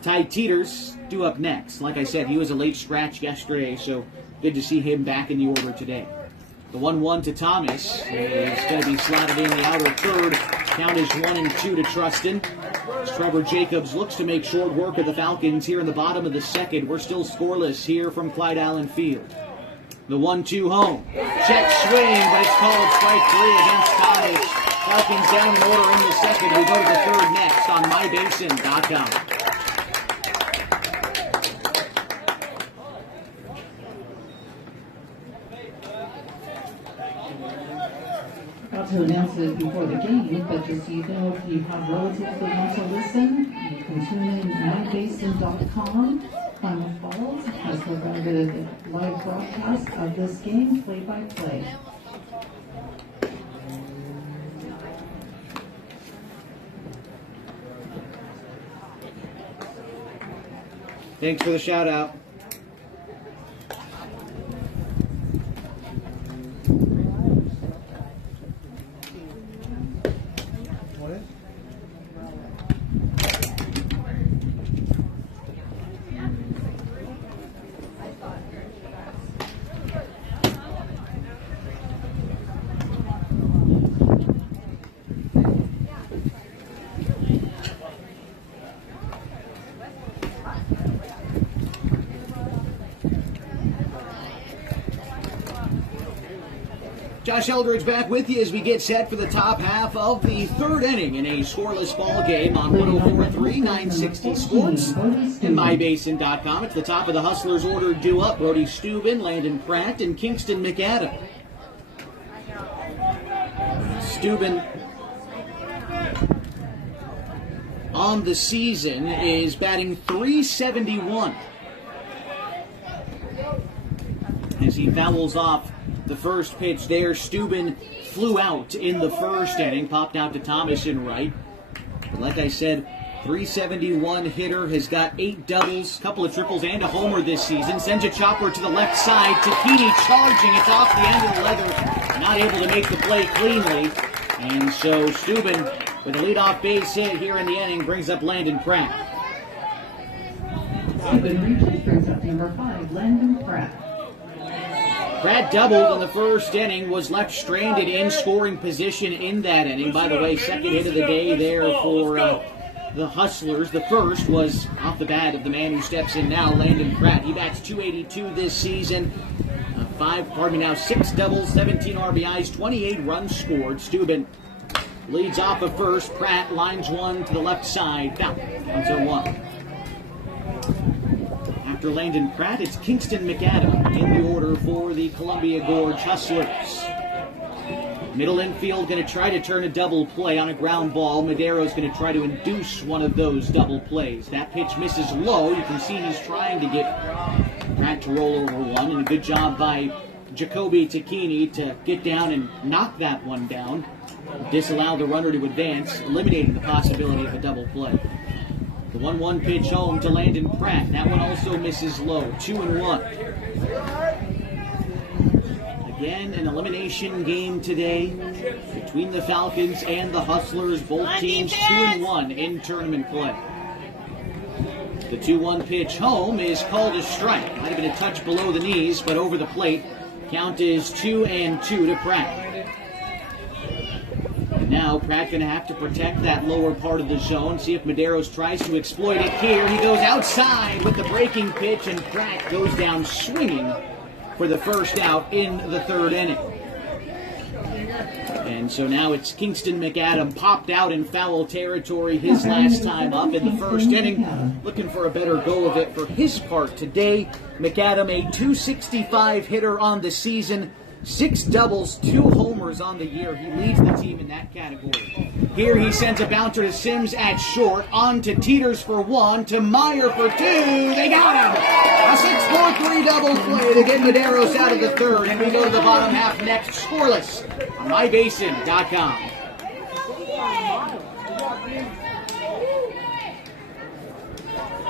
Ty Teeters due up next. Like I said, he was a late scratch yesterday, so good to see him back in the order today. The 1-1 to Thomas is going to be slotted in the outer third. Count is 1-2 to Trustin. As Trevor Jacobs looks to make short work of the Falcons here in the bottom of the 2nd. We're still scoreless here from Clyde Allen Field. The 1-2 home. Check swing, but it's called strike 3 against Thomas. Falcons down in order in the 2nd. We go to the 3rd next on MyBasin.com. Not to announce it before the game, but just so you know, if you have relatives that want to listen, you can tune in MyBasin.com. Final Falls has provided a live broadcast of this game, play-by-play. Thanks for the shout out. Josh Eldridge back with you as we get set for the top half of the third inning in a scoreless ball game on 104.3, 960 Sports and MyBasin.com. It's the top of the Hustlers order due up. Brody Steuben, Landon Pratt, and Kingston McAdam. Steuben on the season is batting .371 as he fouls off the first pitch there. Steuben flew out in the first inning, popped out to Thomas in right. Like I said, .371 hitter, has got 8 doubles, couple of triples, and a homer this season. Sends a chopper to the left side. Takini charging. It's off the end of the leather. Not able to make the play cleanly. And so Steuben, with a leadoff base hit here in the inning, brings up Landon Pratt. Steuben reaches, brings up number 5, Landon Pratt. Pratt doubled in the first inning, was left stranded in scoring position in that inning. By the way, second hit of the day there for the Hustlers. The first was off the bat of the man who steps in now, Landon Pratt. He bats .282 this season. 6 doubles, 17 RBIs, 28 runs scored. Steuben leads off of first. Pratt lines one to the left side. Foul. 1-0-1. After Landon Pratt, it's Kingston McAdam in the order for the Columbia Gorge Hustlers. Middle infield going to try to turn a double play on a ground ball. Madero's going to try to induce one of those double plays. That pitch misses low. You can see he's trying to get Pratt to roll over one, and a good job by Jacoby Takini to get down and knock that one down. Disallow the runner to advance, eliminating the possibility of a double play. The 1-1 pitch home to Landon Pratt. That one also misses low. 2-1. Again, an elimination game today between the Falcons and the Hustlers. Both teams 2-1 in tournament play. The 2-1 pitch home is called a strike. Might have been a touch below the knees, but over the plate. Count is 2-2 to Pratt. Now Pratt going to have to protect that lower part of the zone. See if Maderos tries to exploit it here. He goes outside with the breaking pitch, and Pratt goes down swinging for the first out in the third inning. And so now it's Kingston McAdam, popped out in foul territory his last time up in the first inning. Looking for a better go of it for his part today. McAdam, a .265 hitter on the season. 6 doubles, 2 homers on the year. He leads the team in that category. Here he sends a bouncer to Sims at short. On to Teeters for 1, to Meyer for 2. They got him! A 6-4-3 double play to get Maderos out of the third. And we go to the bottom half next, scoreless on MyBasin.com.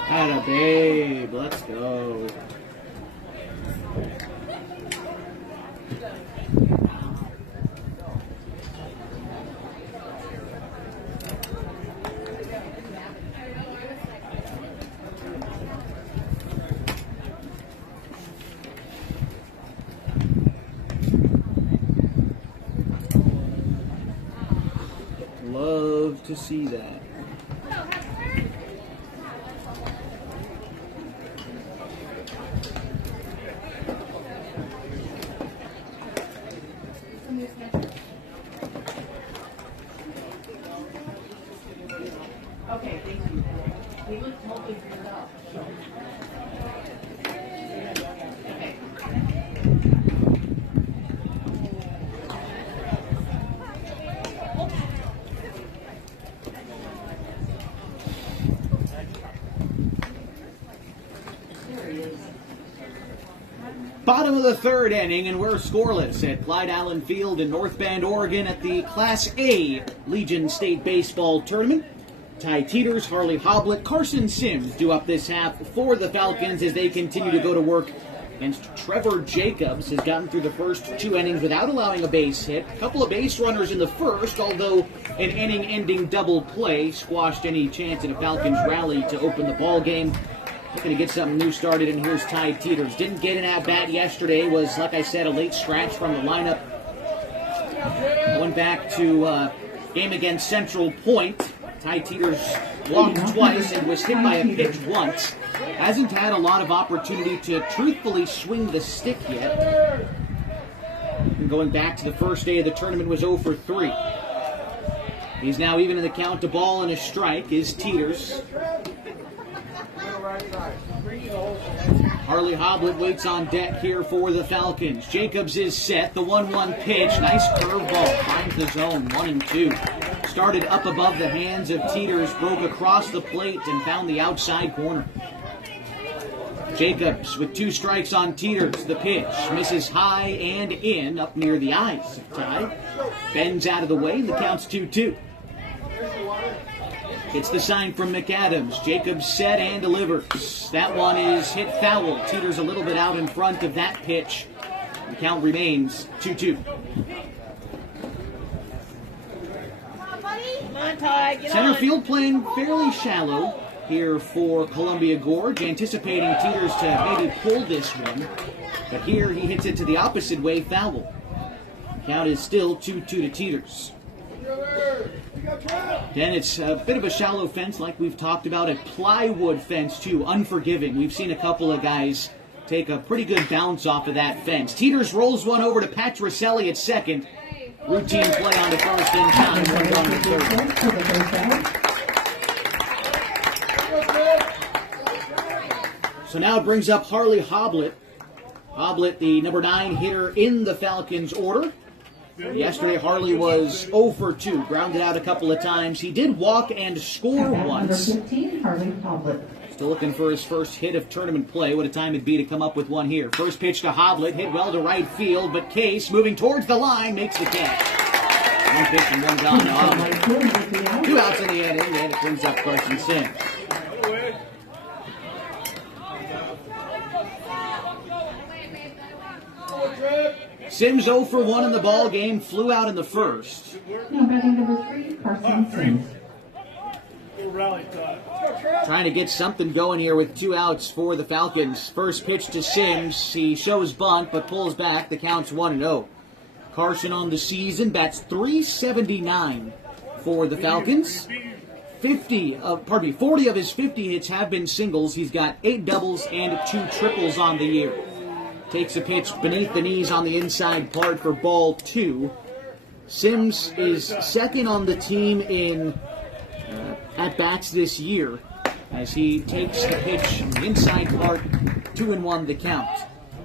Atta babe, let's go. Love to see that. Okay, thank you. We look totally figured out. Okay. Bottom of the third inning, and we're scoreless at Clyde Allen Field in North Bend, Oregon at the Class A Legion State Baseball Tournament. Ty Teeters, Harley Hoblet, Carson Sims do up this half for the Falcons as they continue to go to work against Trevor Jacobs. Has gotten through the first 2 innings without allowing a base hit. A couple of base runners in the first, although an inning-ending double play squashed any chance at a Falcons rally to open the ball game. Looking to get something new started, and here's Ty Teeters. Didn't get an at-bat yesterday. Was, like I said, a late scratch from the lineup. Went back to game against Central Point. Ty Teeters walked twice and was hit by a pitch once. Hasn't had a lot of opportunity to truthfully swing the stick yet. going back to the first day of the tournament, was 0 for 3. He's now even in the count to ball and a strike is Teeters. Harley Hoblet waits on deck here for the Falcons. Jacobs is set. The 1-1 pitch. Nice curveball. Finds the zone. 1-2. Started up above the hands of Teeters. Broke across the plate and found the outside corner. Jacobs with 2 strikes on Teeters. The pitch misses high and in up near the eyes of Ty. Bends out of the way and the count's 2-2. It's the sign from McAdams. Jacobs set and delivers. That one is hit foul. Teeters a little bit out in front of that pitch. The count remains 2-2. Come on, Ty, get Center on. field playing fairly shallow here for Columbia Gorge, anticipating Teeters to maybe pull this one. But here he hits it to the opposite way, foul. Count is still 2-2 to Teeters. Then it's a bit of a shallow fence like we've talked about, a plywood fence too, unforgiving. We've seen a couple of guys take a pretty good bounce off of that fence. Teeters rolls one over to Patricelli at second. Routine play on to first in time. Runs on to third. So now it brings up Harley Hoblet. Hoblet, the number 9 hitter in the Falcons order. Yesterday, Harley was 0 for 2, grounded out a couple of times. He did walk and score once. Number 15, Harley Hoblet. Still looking for his first hit of tournament play. What a time it'd be to come up with one here. First pitch to Hoblet, hit well to right field, but Case, moving towards the line, makes the catch. One pitch and one gone to Hoblet. 2 outs in the inning, and it brings up Carson Sims. Sims 0 for 1 in the ball game, flew out in the first. Now batting number 3, Carson Sims. Trying to get something going here with 2 outs for the Falcons. First pitch to Sims. He shows bunt, but pulls back. The count's 1-0. Carson on the season bats .379 for the Falcons. 40 of his 50 hits have been singles. He's got 8 doubles and 2 triples on the year. Takes a pitch beneath the knees on the inside part for ball 2. Sims is second on the team in at-bats this year as he takes the pitch on the inside part, 2-1 the count.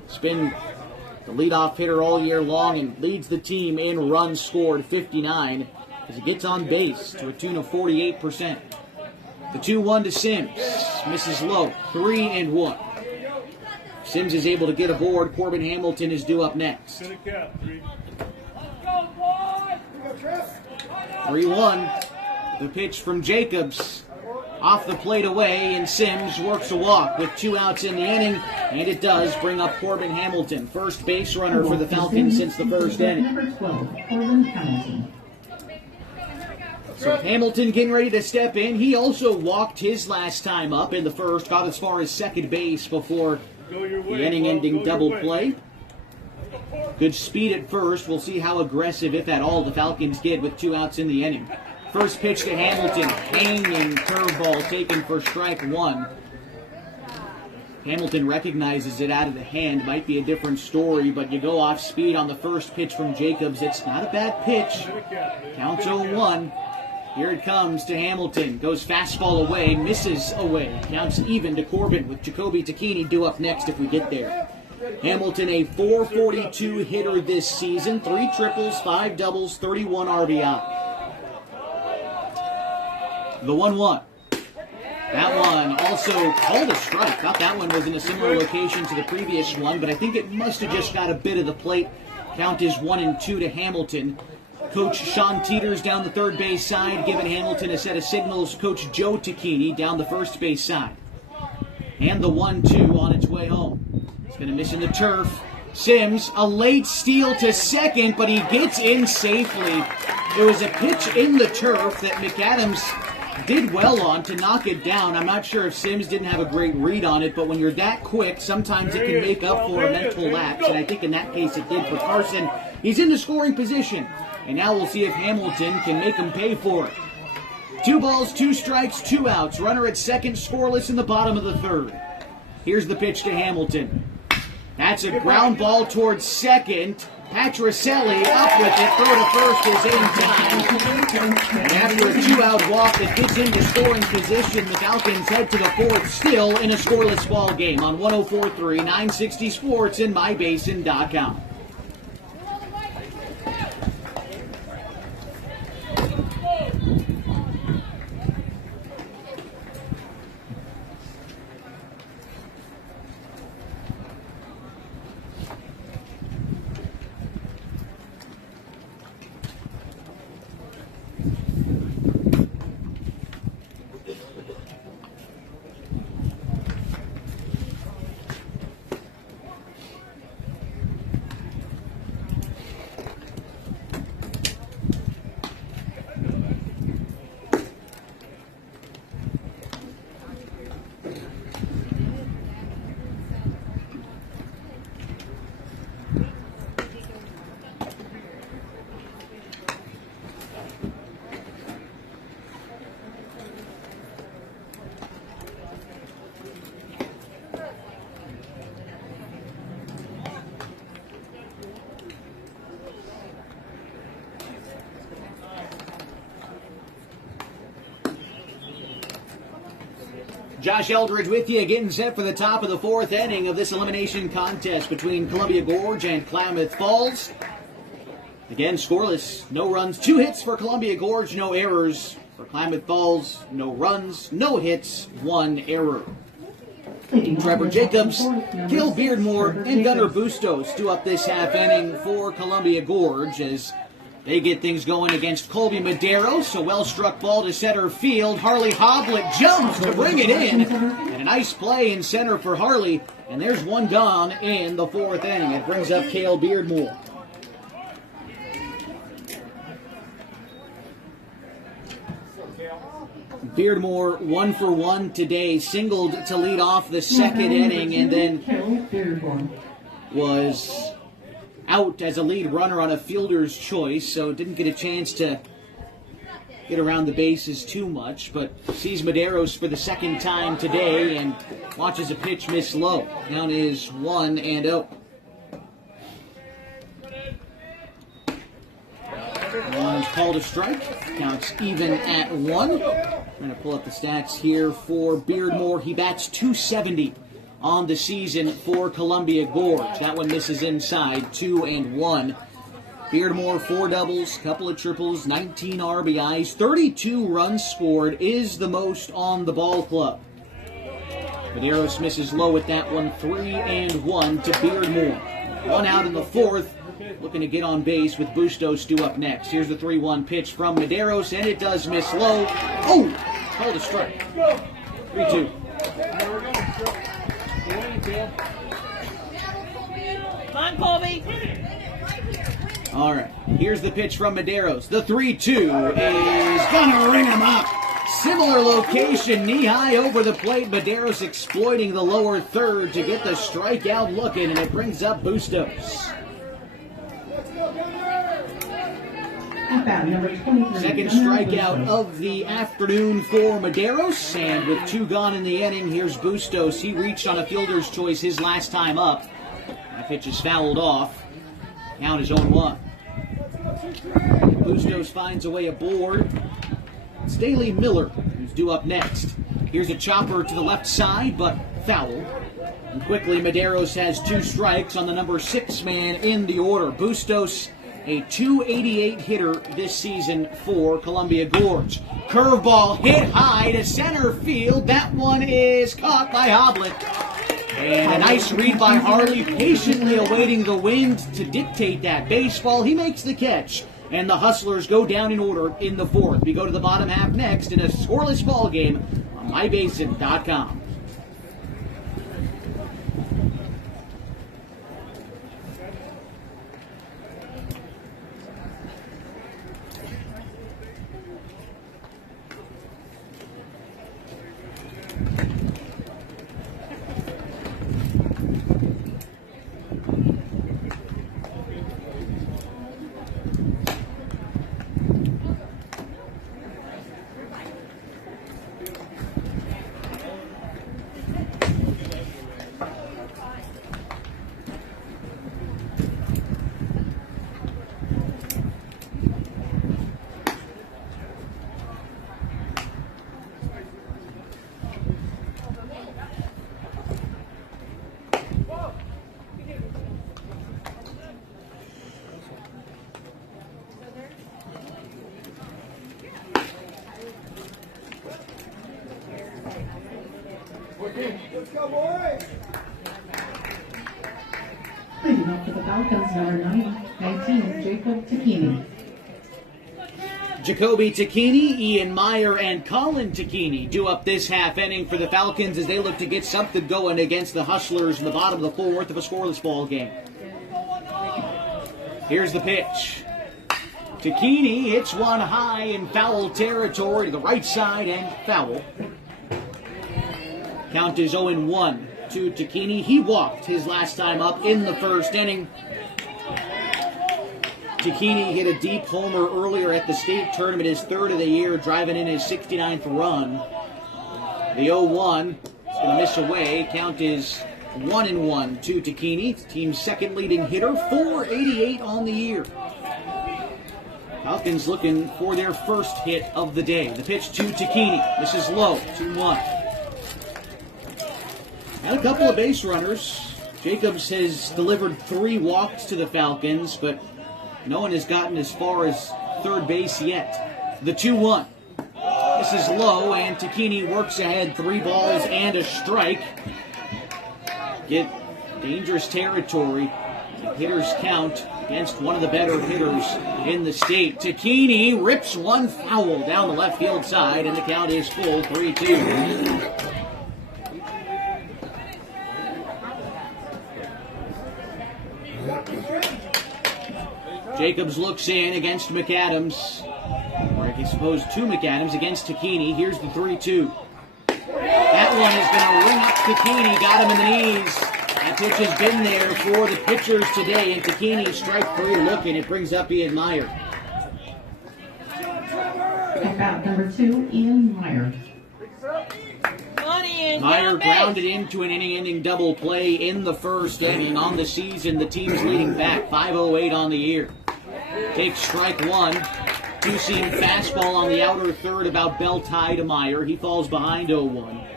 He's been the leadoff hitter all year long and leads the team in runs scored, 59, as he gets on base to a tune of 48%. The 2-1 to Sims, misses low, 3-1. Sims is able to get aboard. Corbin Hamilton is due up next. 3-1. The pitch from Jacobs. Off the plate away, and Sims works a walk with 2 outs in the inning, and it does bring up Corbin Hamilton, first base runner for the Falcons since the first inning. Number 12, Corbin Hamilton. So Hamilton getting ready to step in. He also walked his last time up in the first, got as far as second base before the inning-ending double play. Good speed at first. We'll see how aggressive, if at all, the Falcons get with 2 outs in the inning. First pitch to Hamilton. Hanging curveball taken for strike 1. Hamilton recognizes it out of the hand. Might be a different story, but you go off speed on the first pitch from Jacobs. It's not a bad pitch. Counts 0-1. Here it comes to Hamilton. Goes fastball away, misses away. Counts even to Corbin with Jacoby Takini due up next if we get there. Hamilton, a .442 hitter this season. 3 triples, 5 doubles, 31 RBI. The 1-1. That one also called a strike. Thought that one was in a similar location to the previous one, but I think it must have just got a bit of the plate. Count is 1-2 to Hamilton. Coach Sean Teeters down the third base side, giving Hamilton a set of signals. Coach Joe Takini down the first base side. And the 1-2 on its way home. It's going to miss in the turf. Sims, a late steal to second, but he gets in safely. There was a pitch in the turf that McAdams did well on to knock it down. I'm not sure if Sims didn't have a great read on it, but when you're that quick, sometimes it can make up for a mental lapse, and I think in that case it did for Carson. He's in the scoring position, and now we'll see if Hamilton can make him pay for it. 2 balls, 2 strikes, 2 outs. Runner at second, scoreless in the bottom of the third. Here's the pitch to Hamilton. That's a ground ball towards second. Patricelli up with it. Throw to first is in time. And after a 2-out walk that gets into scoring position, the Falcons head to the fourth, still in a scoreless ball game on 104.3 960 Sports and MyBasin.com. Josh Eldridge with you, getting set for the top of the fourth inning of this elimination contest between Columbia Gorge and Klamath Falls. Again, scoreless, no runs, 2 hits for Columbia Gorge, no errors. For Klamath Falls, no runs, no hits, 1 error. Trevor Jacobs, Gil Beardmore, and Gunnar Bustos do up this half inning for Columbia Gorge as they get things going against Colby Medeiros. A well-struck ball to center field. Harley Hoblet jumps to bring it in. And a nice play in center for Harley. And there's one gone in the fourth inning. It brings up Cale Beardmore. Beardmore 1 for 1 today. Singled to lead off the second inning and then was out as a lead runner on a fielder's choice, so didn't get a chance to get around the bases too much, but sees Medeiros for the second time today and watches a pitch miss low. Count is 1-0. One's called a strike. Counts even at 1. Trying to pull up the stats here for Beardmore. He bats .270 on the season for Columbia Gorge. That one misses inside, 2-1. Beardmore, 4 doubles, couple of triples, 19 RBIs, 32 runs scored, is the most on the ball club. Medeiros misses low with that one, 3-1 to Beardmore. 1 out in the fourth, looking to get on base with Bustos due up next. Here's the 3-1 pitch from Medeiros, and it does miss low. Oh, called a strike. 3-2. Come on, Colby. All right, here's the pitch from Medeiros. The 3-2 is gonna ring him up. Similar location, knee-high over the plate. Medeiros exploiting the lower third to get the strikeout looking, and it brings up Bustos. Second strikeout of the afternoon for Medeiros, and with 2 gone in the inning, here's Bustos. He reached on a fielder's choice his last time up. That pitch is fouled off. Count is 0-1. Bustos finds a way aboard. It's Daley Miller who's due up next. Here's a chopper to the left side, but foul. And quickly, Medeiros has 2 strikes on the number 6 man in the order. Bustos, a .288 hitter this season for Columbia Gorge. Curveball hit high to center field. That one is caught by Hoblet. And a nice read by Harley, patiently awaiting the wind to dictate that baseball. He makes the catch, and the Hustlers go down in order in the fourth. We go to the bottom half next in a scoreless ball game on MyBasin.com. Let's go, boys! Leading up for the Falcons, number 19, Jacob Takini. Jacoby Takini, Ian Meyer, and Colin Takini do up this half inning for the Falcons as they look to get something going against the Hustlers in the bottom of the fourth of a scoreless ball game. Here's the pitch. Takini hits one high in foul territory to the right side and foul. Count is 0-1 to Takini. He walked his last time up in the first inning. Takini hit a deep homer earlier at the state tournament, his third of the year, driving in his 69th run. The 0-1 is going to miss away. Count is 1-1 to Takini, the team's second leading hitter, .488 on the year. Falcons looking for their first hit of the day. The pitch to Takini. This is low, 2-1. Had a couple of base runners. Jacobs has delivered 3 walks to the Falcons, but no one has gotten as far as third base yet. The 2-1. This is low, and Takini works ahead, 3 balls and a strike. Get dangerous territory. Hitters count against one of the better hitters in the state. Takini rips one foul down the left field side, and the count is full, 3-2. Jacobs looks in against McAdams, or I suppose to McAdams against Takini. Here's the 3-2. That one is going to ring up Takini, got him in the knees. That pitch has been there for the pitchers today, and Takini strike 3 looking. It brings up Ian Meyer. At bat number 2, Ian Meyer. Meyer grounded into an inning-ending double play in the first inning. On the season, the team's leading back, 508 on the year. Takes strike 1. Two-seam fastball on the outer third, about belt high to Meyer. He falls behind 0-1.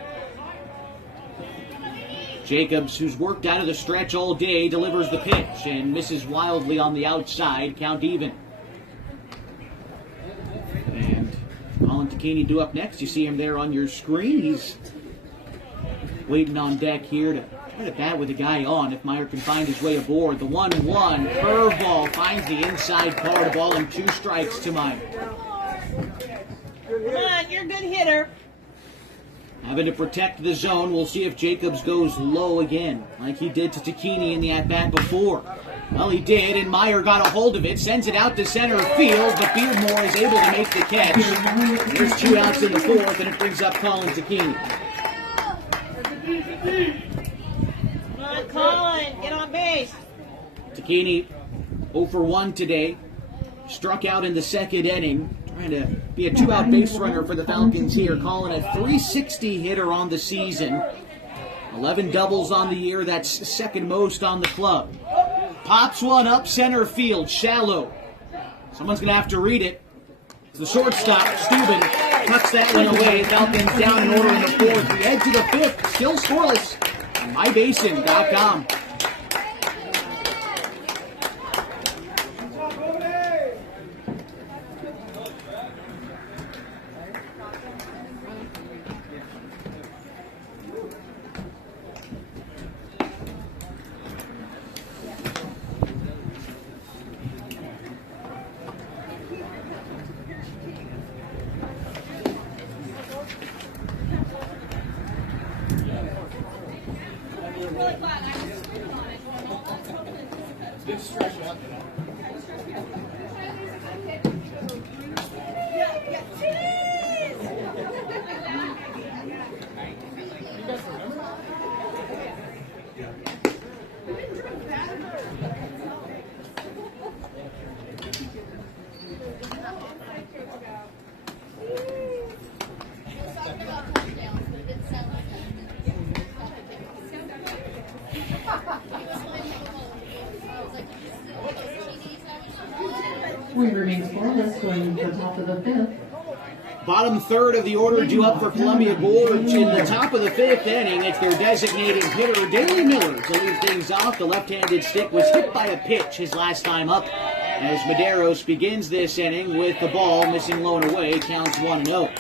Jacobs, who's worked out of the stretch all day, delivers the pitch and misses wildly on the outside. Count even. And Colin Takini due up next. You see him there on your screen. He's waiting on deck here to try to bat with the guy on if Meyer can find his way aboard. The 1-1 curveball finds the inside part of ball and 2 strikes to Meyer. Come on, you're a good hitter. Having to protect the zone. We'll see if Jacobs goes low again, like he did to Takini in the at-bat before. Well, he did, and Meyer got a hold of it, sends it out to center field, but Beardmore is able to make the catch. There's 2 outs in the fourth, and it brings up Colin Takini. Come on, Colin, get on base. Takini 0-for-1 today. Struck out in the second inning. Trying to be a 2-out base runner for the Falcons here. Colin, a .360 hitter on the season. 11 doubles on the year. That's second most on the club. Pops one up center field. Shallow. Someone's going to have to read it. It's the shortstop, Steuben, tucks that one away. Falcons down in order in the fourth. We head to the fifth. Still scoreless. MyBasin.com. We remain scoreless going to the top of the 5th. Bottom third of the order due up for Columbia Gorge in the top of the 5th inning. It's their designated hitter, Daley Miller, to lead things off. The left-handed stick was hit by a pitch his last time up as Medeiros begins this inning with the ball missing low and away. Counts 1-0.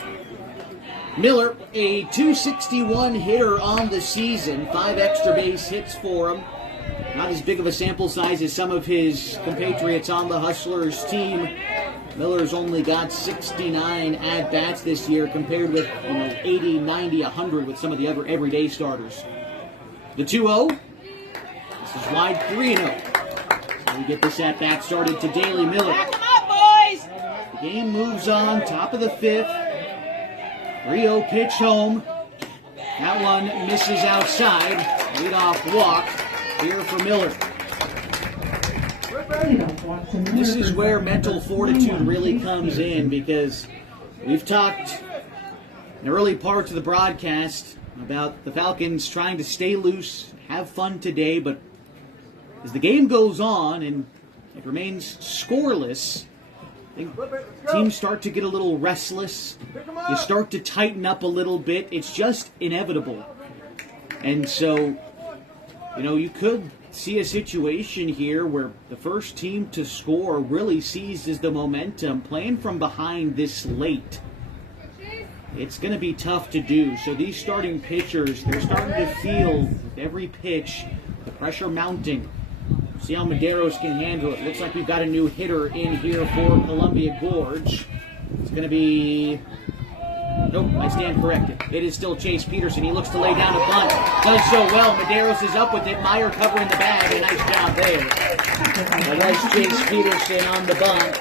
Miller, a .261 hitter on the season, 5 extra base hits for him. Not as big of a sample size as some of his compatriots on the Hustlers team. Miller's only got 69 at-bats this year compared with 80, 90, 100 with some of the other everyday starters. The 2-0. This is wide 3-0. So we get this at-bat started to Daly Miller. Back 'em up, boys! The game moves on, top of the 5th. 3-0 pitch home. That one misses outside. Leadoff walk here for Miller. This is where mental fortitude really comes in, because we've talked in the early parts of the broadcast about the Falcons trying to stay loose, have fun today, but as the game goes on and it remains scoreless, I think teams start to get a little restless. You start to tighten up a little bit. It's just inevitable. And so, you could see a situation here where the first team to score really seizes the momentum. Playing from behind this late, it's going to be tough to do. So these starting pitchers, they're starting to feel with every pitch the pressure mounting. See how Medeiros can handle it. Looks like we've got a new hitter in here for Columbia Gorge. It's going to be... Nope, I stand corrected. It is still Chase Peterson. He looks to lay down a bunt. Does so well. Medeiros is up with it. Meyer covering the bag. A nice job there. But that's Chase Peterson on the bunt.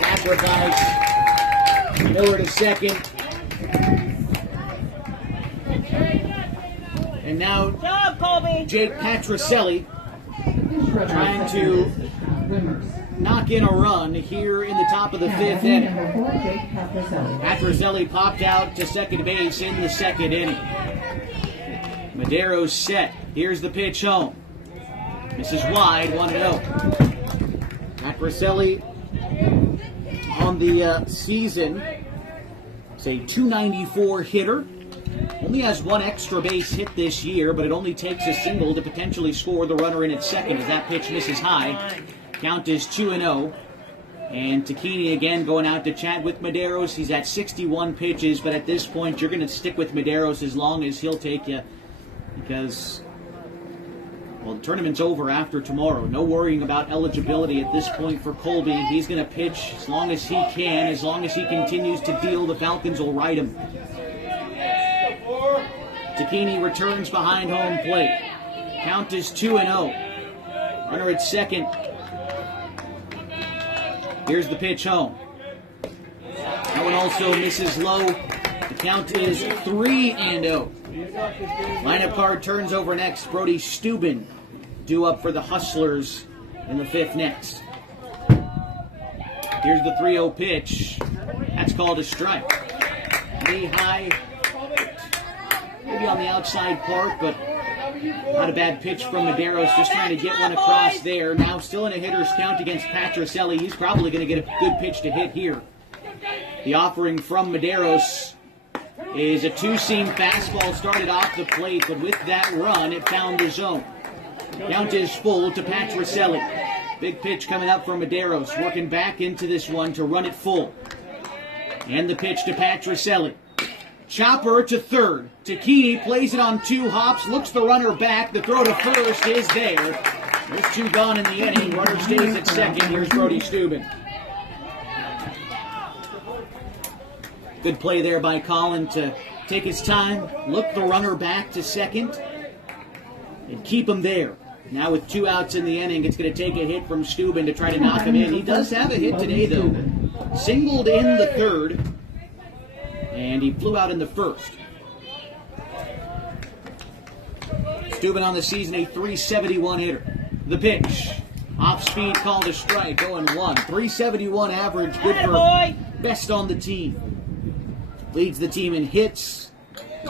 Sacrifice. Miller to second. And now Job, Colby! Jake Patricelli trying to knock in a run here in the top of the 5th inning. Patricelli popped out to second base in the 2nd inning. Medeiros set. Here's the pitch home. This is wide, 1-0. Patricelli on the season is a .294 hitter. Only has 1 extra base hit this year, but it only takes a single to potentially score the runner in at second as that pitch misses high. Count is 2-0. And Takini again going out to chat with Medeiros. He's at 61 pitches, but at this point you're going to stick with Medeiros as long as he'll take you, because, well, the tournament's over after tomorrow. No worrying about eligibility at this point for Colby. He's going to pitch as long as he can. As long as he continues to deal, the Falcons will ride him. Takini returns behind home plate. Count is 2-0. Runner at second. Here's the pitch home. That one also misses low. The count is 3-0. Lineup card turns over next. Brody Steuben due up for the Hustlers in the 5th next. Here's the 3-0 pitch. That's called a strike. Knee high. Maybe on the outside part, but not a bad pitch from Medeiros, just trying to get one across there. Now still in a hitter's count against Patricelli. He's probably going to get a good pitch to hit here. The offering from Medeiros is a 2-seam fastball started off the plate, but with that run, it found the zone. Count is full to Patricelli. Big pitch coming up from Medeiros, working back into this one to run it full. And the pitch to Patricelli. Chopper to third. Takini plays it on 2 hops, looks the runner back. The throw to first is there. There's 2 gone in the inning. Runner stays at second. Here's Brody Steuben. Good play there by Colin to take his time, look the runner back to second, and keep him there. Now with 2 outs in the inning, it's going to take a hit from Steuben to try to knock him in. He does have a hit today, though. Singled in the 3rd. And he flew out in the 1st. Steuben on the season, a .371 hitter. The pitch. Off speed, called a strike, 0-1. .371 average, good for best on the team. Leads the team in hits,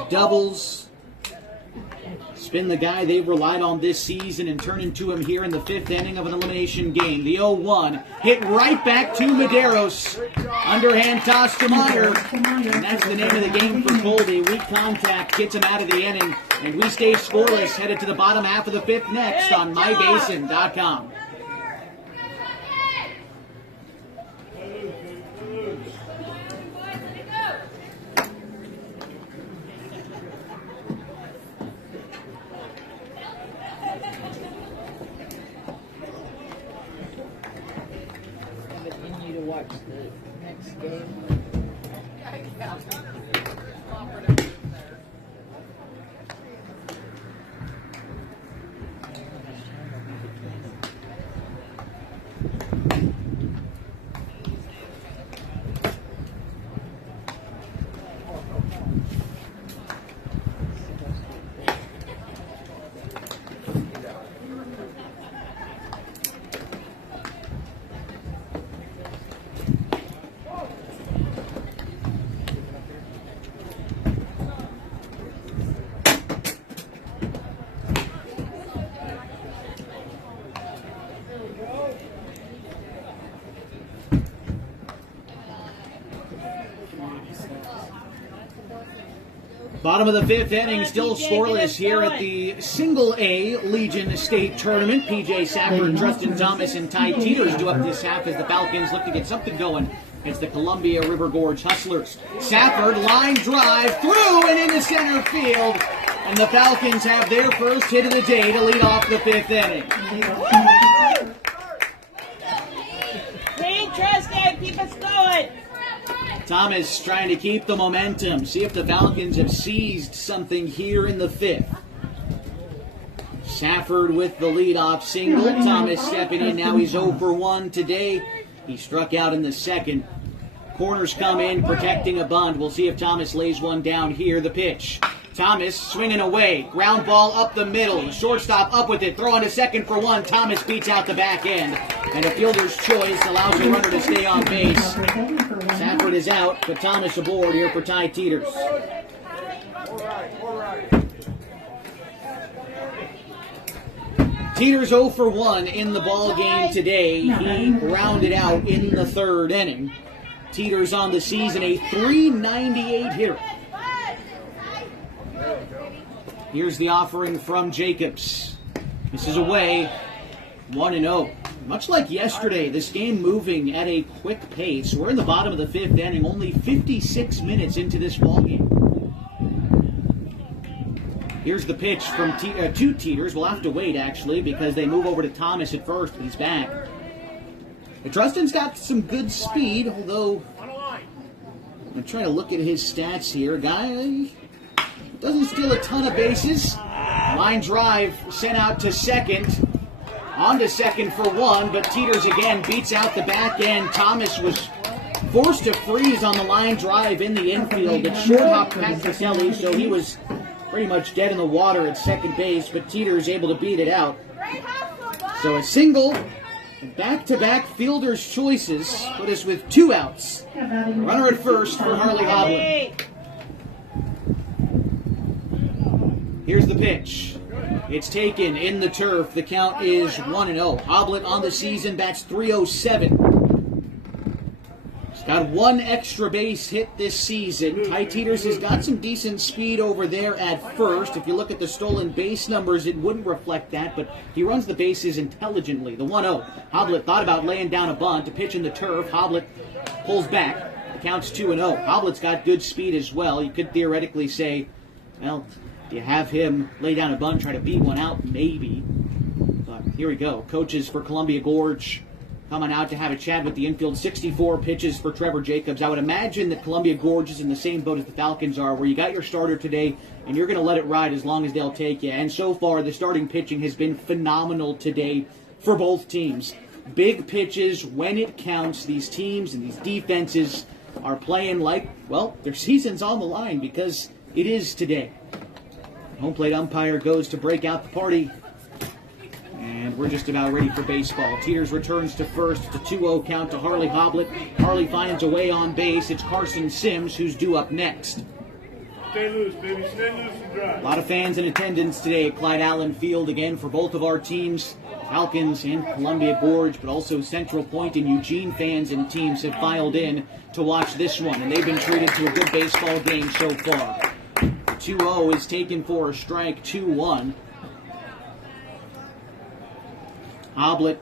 doubles. Spin the guy they've relied on this season and turn into him here in the 5th inning of an elimination game. The 0-1 hit right back to Medeiros. Underhand toss to Meyer. And that's the name of the game for Colby. Weak contact gets him out of the inning. And we stay scoreless, headed to the bottom half of the 5th next on mybasin.com. Bottom of the fifth inning, still scoreless here at the Single A Legion State Tournament. PJ Safford, Justin Thomas, and Ty Teeters do up this half as the Falcons look to get something going. It's the Columbia River Gorge Hustlers. Safford, line drive, through and into center field. And the Falcons have their first hit of the day to lead off the fifth inning. Green, trust it, keep us going. Thomas trying to keep the momentum. See if the Falcons have seized something here in the fifth. Safford with the leadoff single. Thomas stepping in. Now he's 0 for 1 today. He struck out in the second. Corners come in, protecting a bunt. We'll see if Thomas lays one down here. The pitch. Thomas swinging away. Ground ball up the middle. Shortstop up with it. Throw on to second for 1. Thomas beats out the back end. And a fielder's choice allows the runner to stay on base. Safford is out, but Thomas aboard here for Ty Teeters. Teeters 0 for 1 in the ball game today. He rounded out in the third inning. Teeters on the season, a .398 hitter. Here's the offering from Jacobs. This is away, 1-0. Much like yesterday, this game moving at a quick pace. We're in the bottom of the fifth inning, only 56 minutes into this ballgame. Here's the pitch from two Teeters. We'll have to wait, actually, because they move over to Thomas at first, but he's back. Trustin's got some good speed, although I'm trying to look at his stats here. Guy doesn't steal a ton of bases. Line drive sent out to second. On to second for 1, but Teeters again beats out the back end. Thomas was forced to freeze on the line drive in the infield. It short hopped Pat Caselli, so he was pretty much dead in the water at second base, but Teeters able to beat it out. So a single, and back-to-back fielder's choices put us with 2 outs. Runner at first for Harley Hovland. Here's the pitch. It's taken in the turf. The count is 1-0. Hoblet on the season bats .307. He's got 1 extra base hit this season. Ty Teeters has got some decent speed over there at first. If you look at the stolen base numbers, it wouldn't reflect that, but he runs the bases intelligently. The 1-0. Hoblet thought about laying down a bunt to pitch in the turf. Hoblet pulls back. The count's 2-0. Hoblet's got good speed as well. You could theoretically say, well, you have him lay down a bunt, try to beat one out, maybe. But here we go. Coaches for Columbia Gorge coming out to have a chat with the infield. 64 pitches for Trevor Jacobs. I would imagine that Columbia Gorge is in the same boat as the Falcons are, where you got your starter today, and you're going to let it ride as long as they'll take you. And so far, the starting pitching has been phenomenal today for both teams. Big pitches when it counts. These teams and these defenses are playing like, well, their season's on the line because it is today. Home plate umpire goes to break out the party. And we're just about ready for baseball. Teeters returns to first. It's a 2-0 count to Harley Hoblet. Harley finds a way on base. It's Carson Sims who's due up next. Stay loose, baby. Stay loose and dry. A lot of fans in attendance today at Clyde Allen Field again for both of our teams. Falcons and Columbia Gorge, but also Central Point and Eugene fans and teams have filed in to watch this one. And they've been treated to a good baseball game so far. 2-0 is taken for a strike, 2-1. Hoblet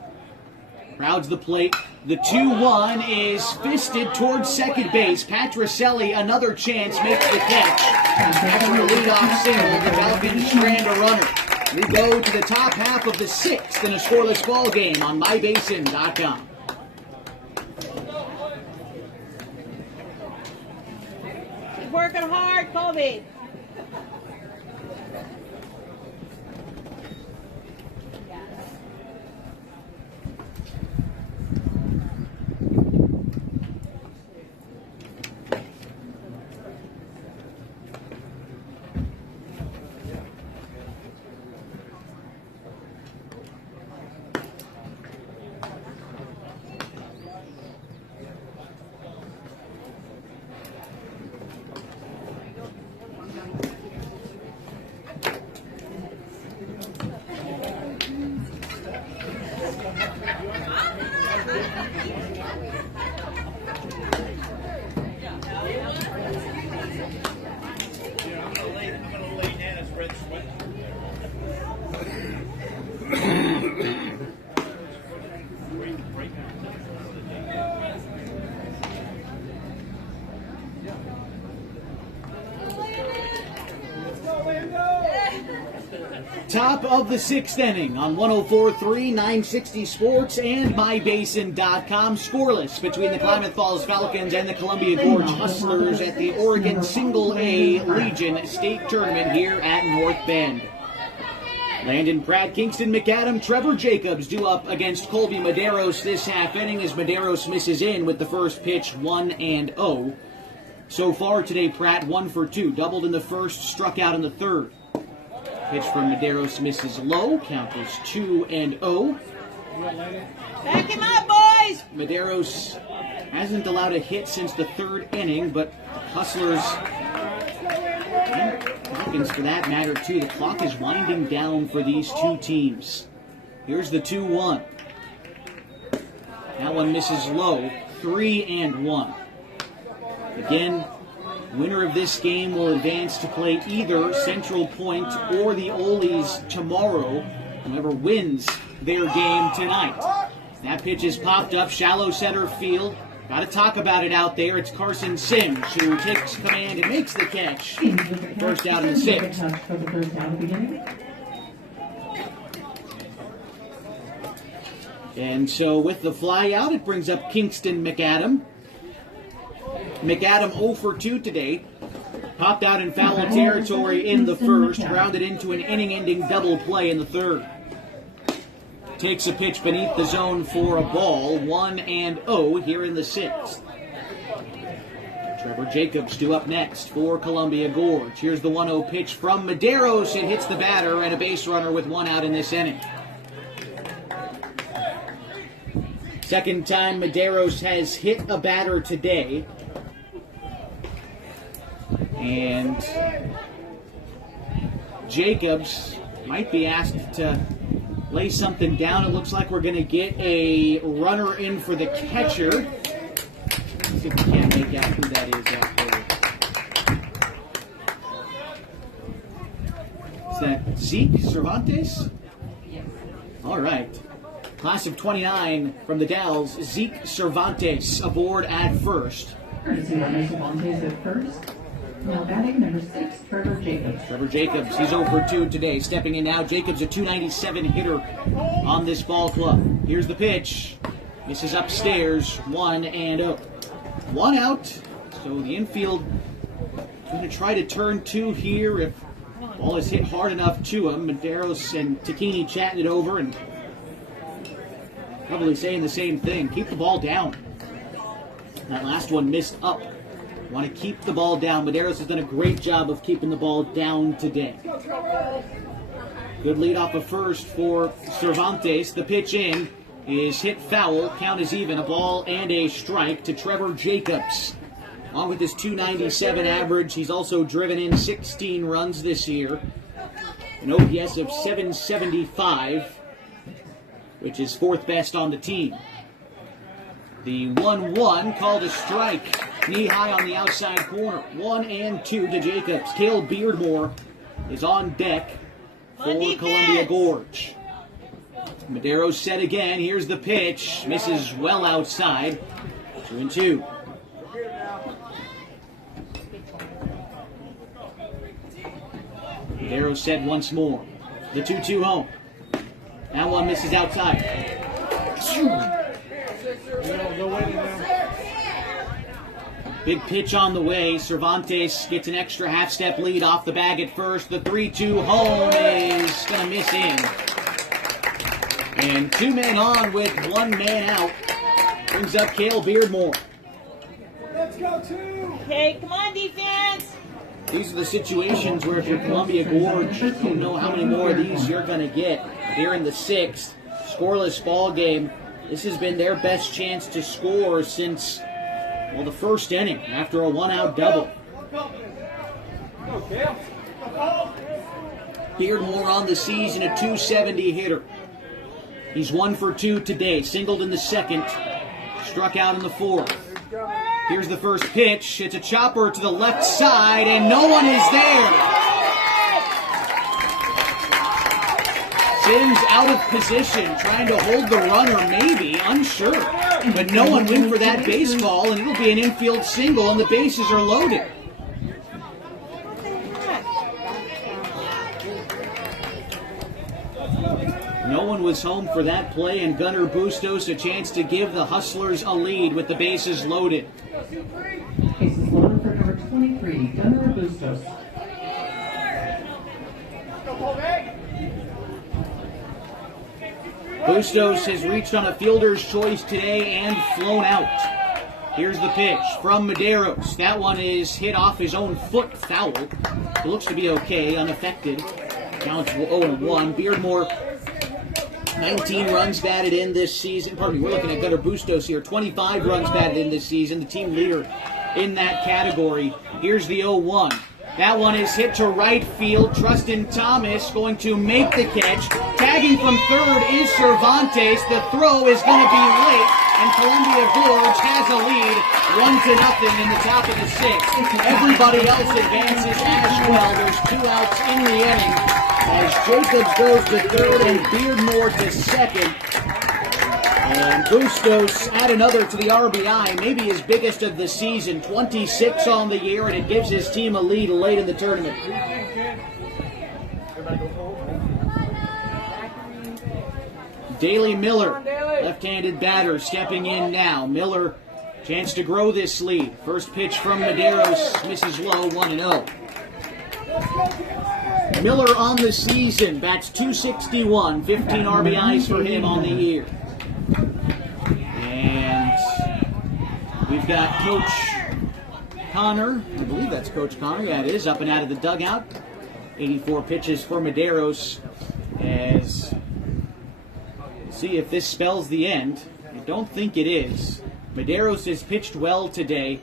crowds the plate. The 2-1 is fisted towards second base. Patricelli, another chance, makes the catch. After a leadoff single, the Falcons strand a runner. We go to the top half of the 6th in a scoreless ball game on mybasin.com. Keep working hard, Colby. Top of the 6th inning on 104.3, 960 Sports, and MyBasin.com. Scoreless between the Klamath Falls Falcons and the Columbia Gorge Hustlers at the Oregon Single A Legion State Tournament here at North Bend. Landon Pratt, Kingston McAdam, Trevor Jacobs due up against Colby Medeiros this half inning as Medeiros misses in with the first pitch 1-0. So far today, Pratt 1 for 2, doubled in the first, struck out in the third. Pitch from Medeiros misses low, count is 2-0. Back him up, boys! Medeiros hasn't allowed a hit since the third inning, but Hustlers, and Falcons for that matter too, the clock is winding down for these two teams. Here's the 2-1. That one misses low, 3-1. Again, winner of this game will advance to play either Central Point or the Ole's tomorrow. Whoever wins their game tonight. That pitch is popped up, shallow center field. Got to talk about it out there. It's Carson Sims who takes command and makes the catch. First out in the 6th. And so with the fly out, it brings up Kingston McAdam. McAdam 0 for 2 today. Popped out in foul territory in the first, grounded into an inning-ending double play in the third. Takes a pitch beneath the zone for a ball, 1-0 here in the 6th. Trevor Jacobs due up next for Columbia Gorge. Here's the 1-0 pitch from Medeiros. It hits the batter and a base runner with 1 out in this inning. Second time Medeiros has hit a batter today. And Jacobs might be asked to lay something down. It looks like we're going to get a runner in for the catcher. See if we can't make out who that is out there. Is that Zeke Cervantes? All right. Class of 29 from the Dalles, Zeke Cervantes aboard at first. Courtesy runner Cervantes at first. Now batting number 6, Trevor Jacobs. Trevor Jacobs, he's 0 for 2 today. Stepping in now, Jacobs, a .297 hitter on this ball club. Here's the pitch. Misses upstairs, 1-0. 1 out, so the infield going to try to turn 2 here if the ball is hit hard enough to him. Medeiros and Takini chatting it over and probably saying the same thing. Keep the ball down. That last one missed up. Want to keep the ball down. Medeiros has done a great job of keeping the ball down today. Good lead off of first for Cervantes. The pitch in is hit foul. Count is even. A ball and a strike to Trevor Jacobs. Along with his .297 average, he's also driven in 16 runs this year. An OPS of .775, which is 4th best on the team. The 1-1 called a strike. Knee high on the outside corner. 1-2 to Jacobs. Cale Beardmore is on deck for Columbia Gorge. Medeiros set again. Here's the pitch. Misses well outside. 2-2. Medeiros set once more. The 2-2 home. That one misses outside. Big pitch on the way. Cervantes gets an extra half-step lead off the bag at first. The 3-2 home is going to miss in. And 2 men on with 1 man out. Brings up Cale Beardmore. Let's go, 2. Okay, come on, defense! These are the situations where if you're Columbia Gorge, you don't know how many more of these you're going to get. Here in the 6th, scoreless ball game. This has been their best chance to score since, well, the first inning after a 1-out double. Beardmore on the season, a .270 hitter. He's 1 for 2 today. Singled in the 2nd, struck out in the 4th. Here's the first pitch. It's a chopper to the left side, and no one is there. Sims out of position, trying to hold the runner, maybe, unsure. But no one went for that base call, and it'll be an infield single, and the bases are loaded. No one was home for that play, and Gunnar Bustos a chance to give the Hustlers a lead with the bases loaded. Bases loaded for number 23, Gunnar Bustos. Bustos has reached on a fielder's choice today and flown out. Here's the pitch from Medeiros. That one is hit off his own foot, foul. It looks to be okay, unaffected. Counts 0-1. Beardmore, 19 runs batted in this season. Pardon me, we're looking at Gunnar Bustos here. 25 runs batted in this season, the team leader in that category. Here's the 0-1. That one is hit to right field. Trustin Thomas going to make the catch. Tagging from third is Cervantes. The throw is going to be late, and Columbia Gorge has a lead, 1-0 in the top of the sixth. Everybody else advances as well. There's 2 outs in the inning as Jacobs goes to third and Beardmore to second. And Bustos add another to the RBI, maybe his biggest of the season, 26 on the year, and it gives his team a lead late in the tournament. Daley Miller, left-handed batter, stepping in now. Miller, chance to grow this lead. First pitch from Medeiros, misses low, 1-0. Miller on the season, bats .261, 15 RBIs for him on the year. And we've got Coach Connor, I believe that's Coach Connor, yeah it is, up and out of the dugout. 84 pitches for Medeiros, as see if this spells the end. I don't think it is. Medeiros has pitched well today,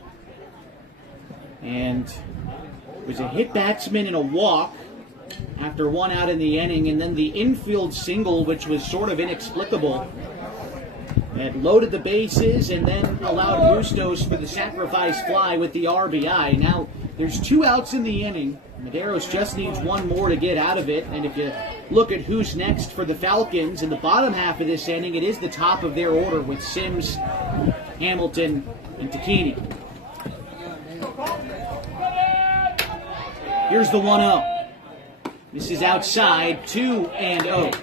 and was a hit batsman in a walk after 1 out in the inning, and then the infield single, which was sort of inexplicable. It loaded the bases and then allowed Bustos for the sacrifice fly with the RBI. Now, there's 2 outs in the inning. Medeiros just needs 1 more to get out of it. And if you look at who's next for the Falcons in the bottom half of this inning, it is the top of their order with Sims, Hamilton, and Tacchini. Here's the 1-0. This is outside, 2-0.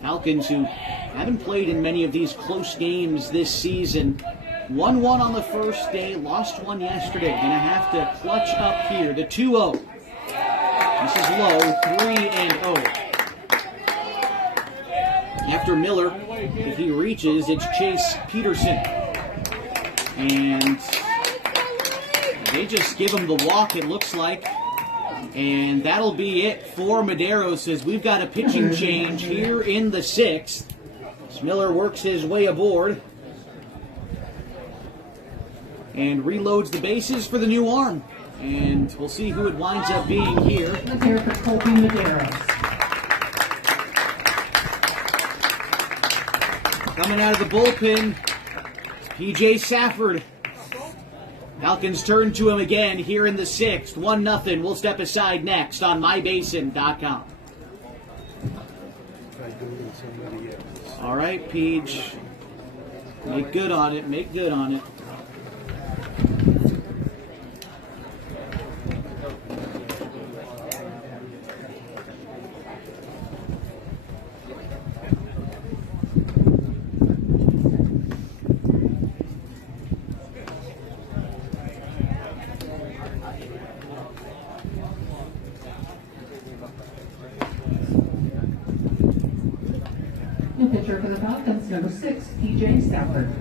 Falcons, who haven't played in many of these close games this season, won 1 on the first day, lost 1 yesterday. Gonna have to clutch up here. The 2-0. This is low, 3-0. After Miller, if he reaches, it's Chase Peterson. And they just give him the walk, it looks like. And that'll be it for Medeiros, as we've got a pitching change here in the 6th. As Miller works his way aboard and reloads the bases for the new arm. And we'll see who it winds up being here. Let's hear it for Colby Medeiros. Coming out of the bullpen, P.J. Safford. Falcons turn to him again here in the 6th. 1-0. We'll step aside next on mybasin.com. All right, Peach. Make good on it. Make good on it. The pitcher for the Falcons, number 6, P.J. Stafford.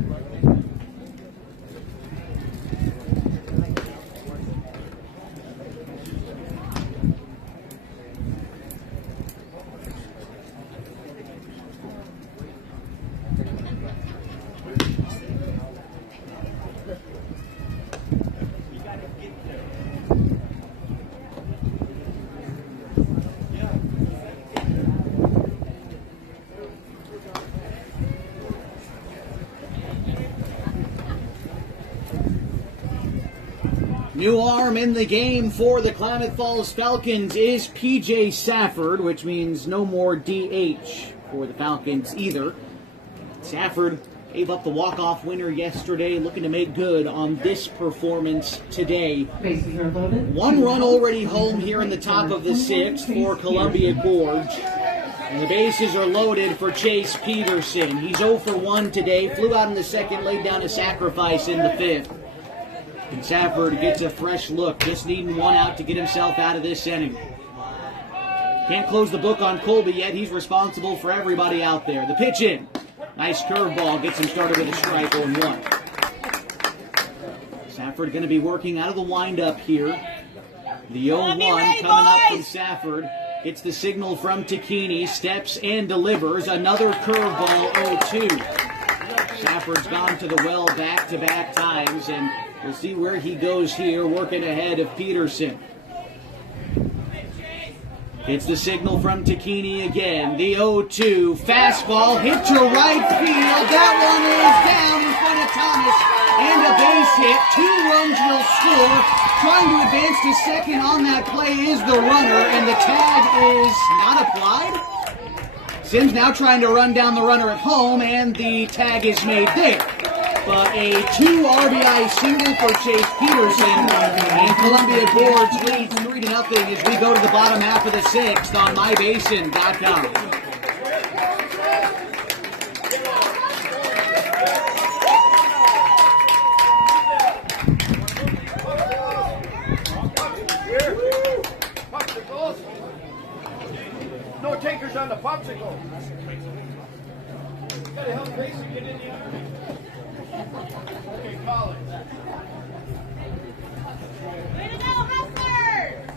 New arm in the game for the Klamath Falls Falcons is P.J. Safford, which means no more DH for the Falcons either. Safford Gave up the walk-off winner yesterday, looking to make good on this performance today. Bases are loaded. 1 run already home here in the top of the 6th for Columbia Gorge. And the bases are loaded for Chase Peterson. He's 0 for 1 today, flew out in the 2nd, laid down a sacrifice in the 5th. And Safford gets a fresh look, just needing 1 out to get himself out of this inning. Can't close the book on Colby yet. He's responsible for everybody out there. The pitch in. Nice curveball. Gets him started with a strike on 1. Safford going to be working out of the windup here. The 0-1 coming up from Safford. Gets the signal from Takini. Steps and delivers. Another curveball, 0-2. Safford's gone to the well back-to-back times, and we'll see where he goes here, working ahead of Peterson. It's the signal from Takini again. The 0-2 fastball hit to right field. That one is down in front of Thomas. And a base hit. 2 runs will score. Trying to advance to second on that play is the runner. And the tag is not applied. Sims now trying to run down the runner at home. And the tag is made there. But a 2 RBI single for Chase Peterson, and Columbia Gorge leads 3-0 as we go to the bottom half of the 6th on mybasin.com. No takers on the popsicle. Gotta help Grayson get in the army. Okay, call it. Way to go, Hustlers!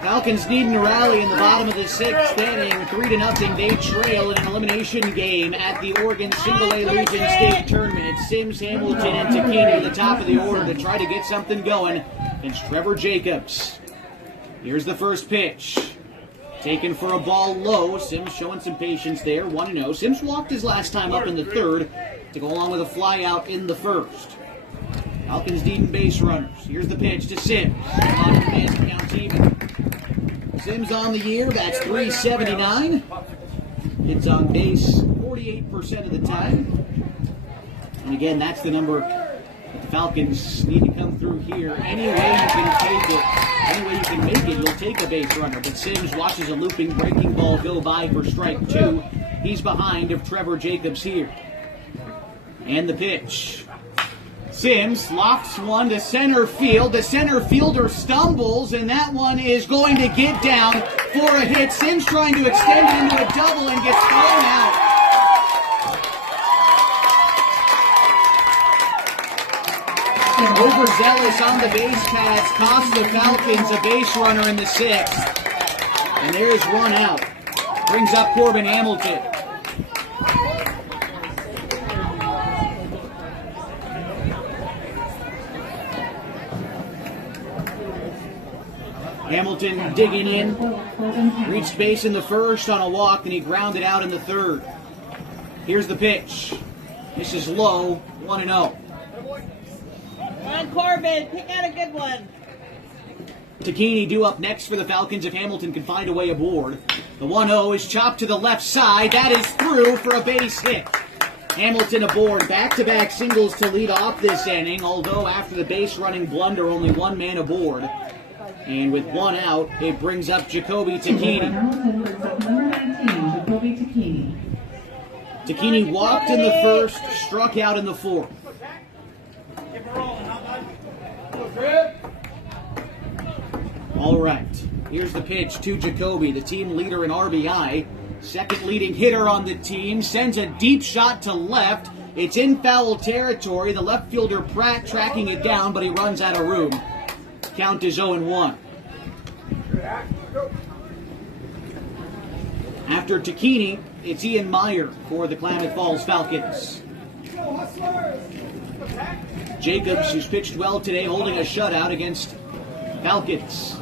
Falcons needing to rally in the bottom of the 6th inning. 3-0. They trail in an elimination game at the Oregon Single-A Legion State Tournament. It's Sims, Hamilton, and Takini at the top of the order to try to get something going. It's Trevor Jacobs. Here's the first pitch. Taken for a ball low. Sims showing some patience there. 1-0. Sims walked his last time up in the 3rd to go along with a fly out in the 1st. Falcons needing base runners. Here's the pitch to Sims. On command, counts even. Sims on the year, that's .379. Hits on base 48% of the time. And again, that's the number that the Falcons need to come through here. Any way you can take it, any way you can make it, you'll take a base runner. But Sims watches a looping breaking ball go by for strike 2. He's behind of Trevor Jacobs here. And the pitch. Sims lofts one to center field. The center fielder stumbles, and that one is going to get down for a hit. Sims trying to extend it into a double and gets thrown out. Overzealous on the base paths cost the Falcons a base runner in the 6th. And there's 1 out. Brings up Corbin Hamilton. Hamilton digging in, reached base in the 1st on a walk, and he grounded out in the 3rd. Here's the pitch. This is low, 1-0. Come on, Corbin, pick out a good one. Takini due up next for the Falcons if Hamilton can find a way aboard. The 1-0 is chopped to the left side. That is through for a base hit. Hamilton aboard, back-to-back singles to lead off this inning, although after the base running blunder, only 1 man aboard. And with 1 out, it brings up Jacoby Takini. Hamilton brings up number 19, Jacoby Takini. Takini walked in the 1st, struck out in the 4th. All right, here's the pitch to Jacoby, the team leader in RBI. Second leading hitter on the team, sends a deep shot to left. It's in foul territory. The left fielder Pratt tracking it down, but he runs out of room. Count is 0-1. After Takini, it's Ian Meyer for the Klamath Falls Falcons. Jacobs, who's pitched well today, holding a shutout against Falcons.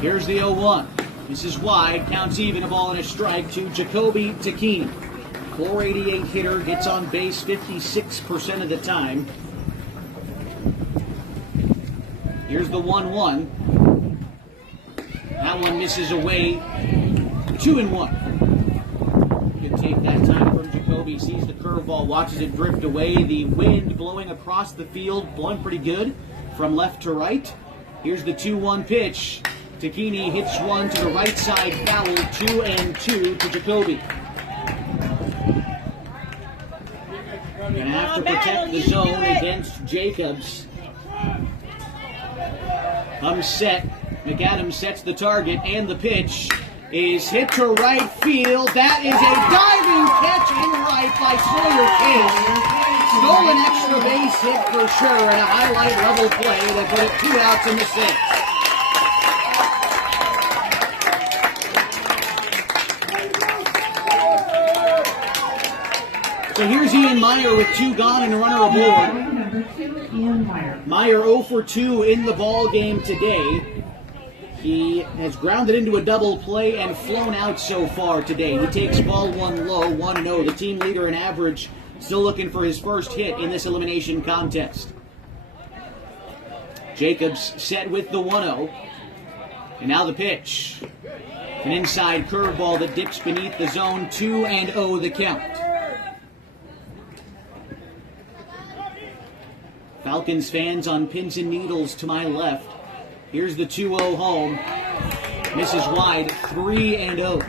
Here's the 0-1. This is wide, counts even, a ball and a strike to Jacoby Takini. 488 hitter, gets on base 56% of the time. Here's the 1-1. That one misses away. 2-1. Good take that time from Jacoby. Sees the curveball, watches it drift away. The wind blowing across the field, blowing pretty good from left to right. Here's the 2-1 pitch. Takini hits one to the right side, foul. 2-2 to Jacoby. Gonna have to protect the zone against Jacobs. Set. McAdams sets the target, and the pitch is hit to right field. That is a diving catch in right by Sawyer Kiss. Stole an extra base hit for sure, and a highlight level play that put it 2 outs in the 6th. So here's Ian Meyer with 2 gone and a runner aboard. Meyer 0 for 2 in the ball game today. He has grounded into a double play and flown out so far today. He takes ball 1 low, 1-0. The team leader in average, still looking for his first hit in this elimination contest. Jacobs set with the 1-0. And now the pitch. An inside curveball that dips beneath the zone. 2-0 the count. Falcons fans on pins and needles to my left. Here's the 2-0 home. Misses wide. 3-0.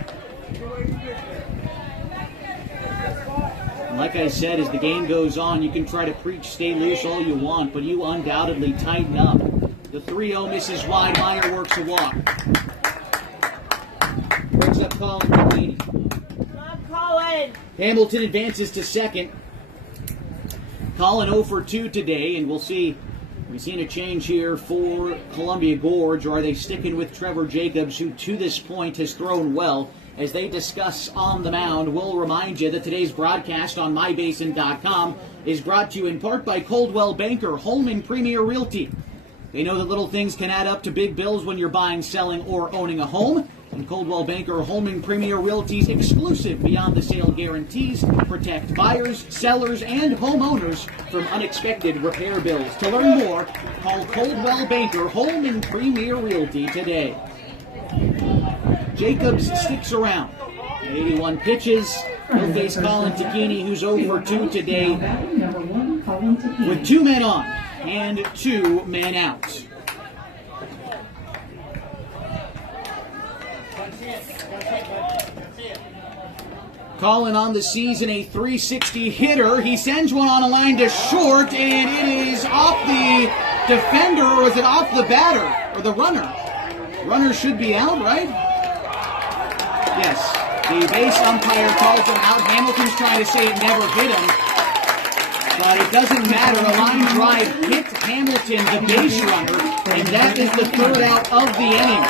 Like I said, as the game goes on, you can try to preach stay loose all you want, but you undoubtedly tighten up. The 3-0 misses wide. Meyer works a walk. Breaks up Colin Delaney. Come on, Colin. Hamilton advances to second. Colin 0 for 2 today, and we'll see. We've seen a change here for Columbia Gorge, or are they sticking with Trevor Jacobs, who to this point has thrown well? As they discuss on the mound, we'll remind you that today's broadcast on mybasin.com is brought to you in part by Coldwell Banker, Home and Premier Realty. They know that little things can add up to big bills when you're buying, selling, or owning a home. And Coldwell Banker Home and Premier Realty's exclusive Beyond the Sale guarantees protect buyers, sellers, and homeowners from unexpected repair bills. To learn more, call Coldwell Banker Home and Premier Realty today. Jacobs sticks around. At 81 pitches, he'll face Colin Takini, who's 0 for 2 today, with 2 men on and 2 men out. Colin on the season, a .360 hitter. He sends one on a line to short, and it is off the defender, or is it off the batter, or the runner? Runner should be out, right? Yes. The base umpire calls him out. Hamilton's trying to say it never hit him. But it doesn't matter. A line drive hit Hamilton, the base runner, and that is the 3rd out of the inning.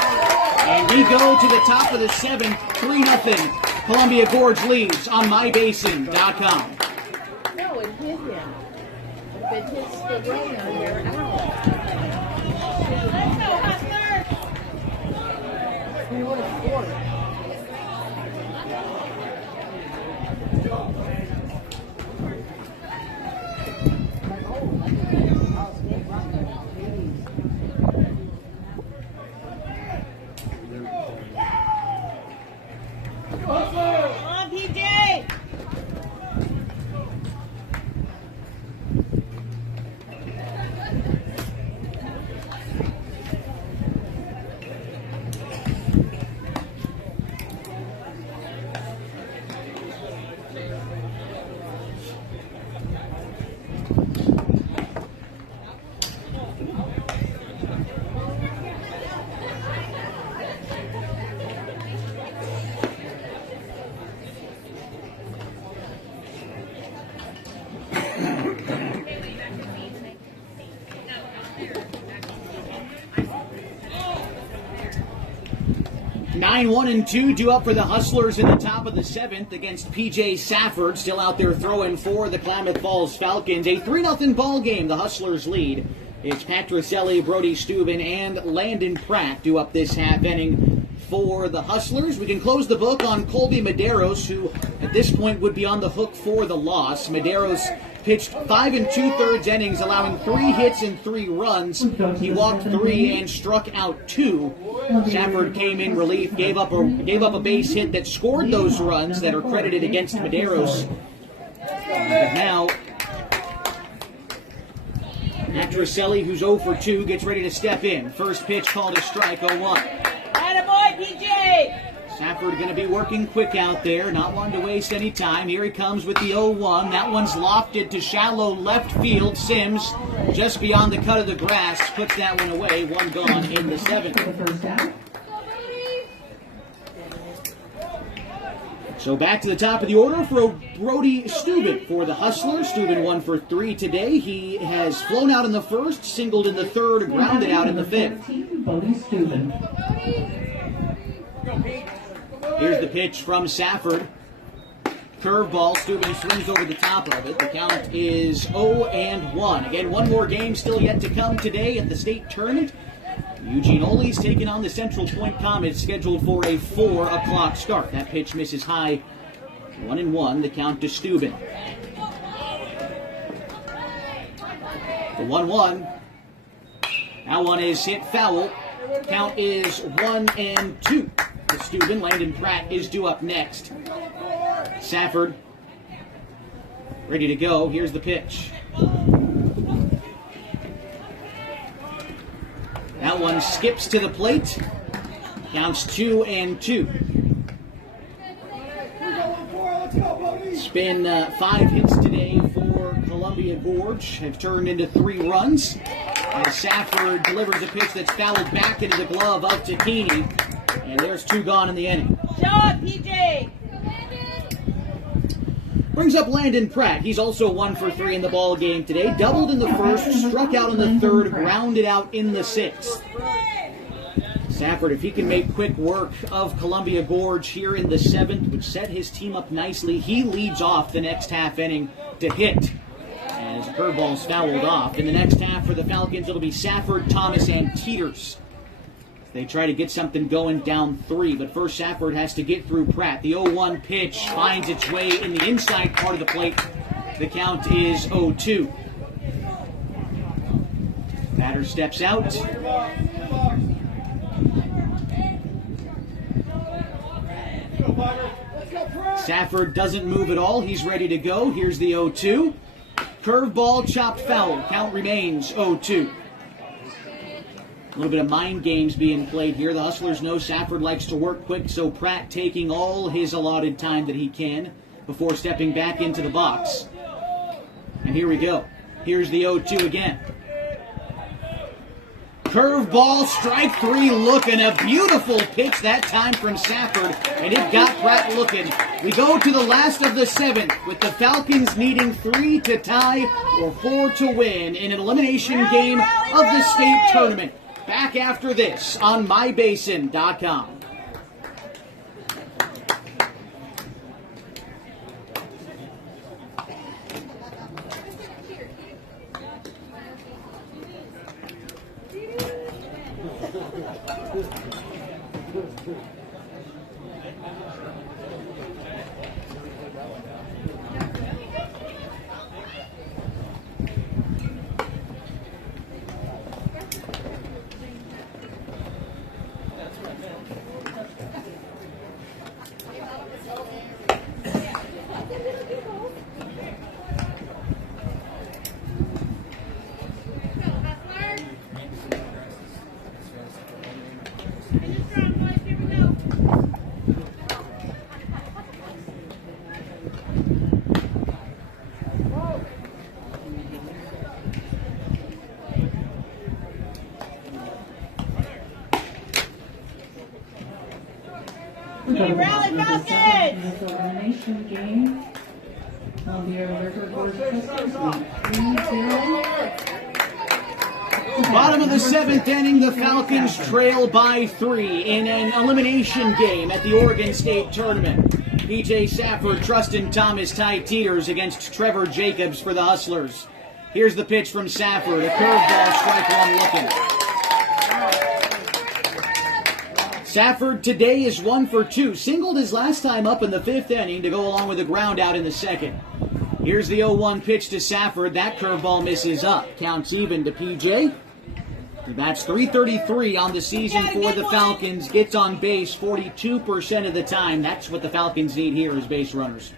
And we go to the top of the 7th, 3-0. Columbia Gorge leads on mybasin.com. No, it hit him. If it hits the runner, you're out. Let's go, Hustlers! He would have scored. Come on, PJ! 9-1-2 due up for the Hustlers in the top of the 7th against PJ Safford, still out there throwing for the Klamath Falls Falcons. A 3-0 ball game, the Hustlers lead. It's Patricelli, Brody Steuben, and Landon Pratt due up this half inning for the Hustlers. We can close the book on Colby Medeiros, who at this point would be on the hook for the loss. Medeiros pitched 5 2/3 innings, allowing 3 hits and 3 runs. He walked 3 and struck out 2. Safford came in relief, gave up a base hit that scored those runs that are credited against Medeiros. But now, Patricelli, who's 0 for 2, gets ready to step in. First pitch called a strike, 0-1. Attaboy, PJ! Safford going to be working quick out there, not wanting to waste any time. Here he comes with the 0-1. That one's lofted to shallow left field. Sims, just beyond the cut of the grass, puts that one away. 1 gone in the 7th. So back to the top of the order for Brody Steuben for the Hustlers. Steuben 1 for 3 today. He has flown out in the first, singled in the third, grounded out in the 5th. Brody Steuben. Here's the pitch from Safford. Curveball. Steuben swings over the top of it. The count is 0-1. Again, one more game still yet to come today at the state tournament. Eugene Ole's taking on the Central Point Comets, scheduled for a 4 o'clock start. That pitch misses high. 1-1. The count to Steuben. The 1-1. That one is hit foul. Count is 1-2. To Steuben. Landon Pratt is due up next. Safford ready to go. Here's the pitch. That one skips to the plate. Counts 2-2. It's been 5 hits today for Columbia Gorge. Have turned into 3 runs. As Safford delivers a pitch that's fouled back into the glove of Tacchini. And there's 2 gone in the inning. Show up, PJ! Brings up Landon Pratt. He's also 1 for 3 in the ball game today. Doubled in the first, struck out in the third, grounded out in the 6th. Safford, if he can make quick work of Columbia Gorge here in the 7th, would set his team up nicely. He leads off the next half inning to hit as the curveball's fouled off. In the next half for the Falcons, it'll be Safford, Thomas, and Teeters. They try to get something going down 3, but first Safford has to get through Pratt. The 0-1 pitch finds its way in the inside part of the plate. The count is 0-2. Batter steps out. Safford doesn't move at all. He's ready to go. Here's the 0-2. Curveball chopped foul. Count remains 0-2. A little bit of mind games being played here. The Hustlers know Safford likes to work quick, so Pratt taking all his allotted time that he can before stepping back into the box. And here we go. Here's the 0-2 again. Curveball, strike 3 looking. A beautiful pitch that time from Safford, and it got Pratt looking. We go to the last of the 7th with the Falcons needing 3 to tie or 4 to win in an elimination game of the state tournament. Back after this on mybasin.com. Rally Falcons! Elimination game. Columbia River Gorge Huskers lead 3-0. Bottom of the 7th inning, the Falcons trail by 3 in an elimination game at the Oregon State Tournament. PJ Safford, Trustin Thomas, Ty Teeters against Trevor Jacobs for the Hustlers. Here's the pitch from Safford, a curveball, strike one looking. Safford today is 1 for 2. Singled his last time up in the 5th inning to go along with a ground out in the 2nd. Here's the 0-1 pitch to Safford. That curveball misses up. Counts even to PJ. That's .333 on the season for the Falcons. Gets on base 42% of the time. That's what the Falcons need here as base runners.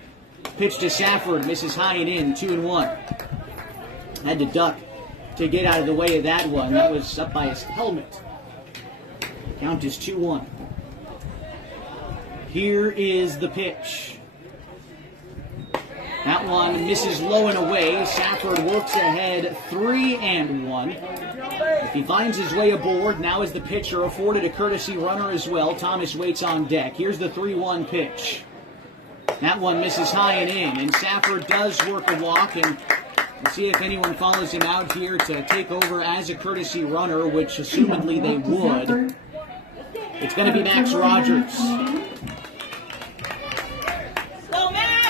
Pitch to Safford. Misses high and in. 2-1. Had to duck to get out of the way of that one. That was up by his helmet. Count is 2-1. Here is the pitch. That one misses low and away. Safford works ahead 3-1. If he finds his way aboard, now is the pitcher afforded a courtesy runner as well. Thomas waits on deck. Here's the 3-1 pitch. That one misses high and in, and Safford does work a walk, and we'll see if anyone follows him out here to take over as a courtesy runner, which assumedly they would. It's going to be Max Rogers.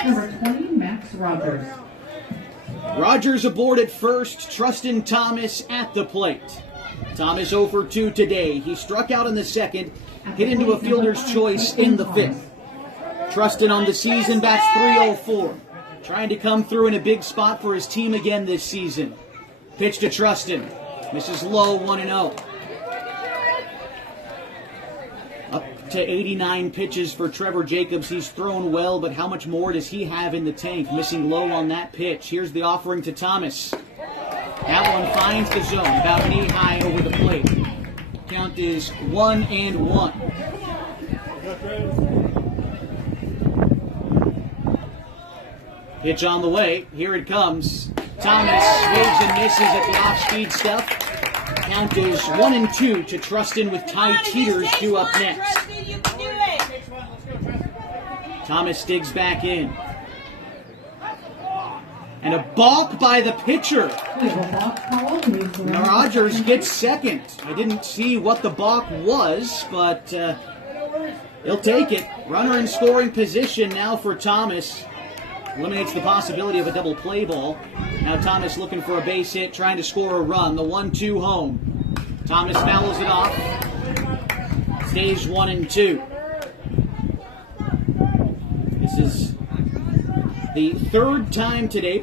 Number 20, Max Rogers. Rogers aboard at first, Trustin Thomas at the plate. Thomas 0 for 2 today. He struck out in the 2nd, hit into a fielder's choice in the 5th. Trustin on the season bats .304. Trying to come through in a big spot for his team again this season. Pitch to Trustin. Misses low, 1-0. Up to 89 pitches for Trevor Jacobs. He's thrown well, but how much more does he have in the tank? Missing low on that pitch. Here's the offering to Thomas. That one finds the zone, about knee-high over the plate. Count is 1-1. Pitch on the way. Here it comes. Thomas swings and misses at the off-speed stuff. Count is 1-2 to Trustin with Ty Teeters due up next. Thomas digs back in. And a balk by the pitcher. Rogers gets second. I didn't see what the balk was, but he'll take it. Runner in scoring position now for Thomas. Eliminates the possibility of a double play ball. Now Thomas looking for a base hit, trying to score a run. The 1-2 home. Thomas fouls it off. Stays 1-2. This is the fourth time today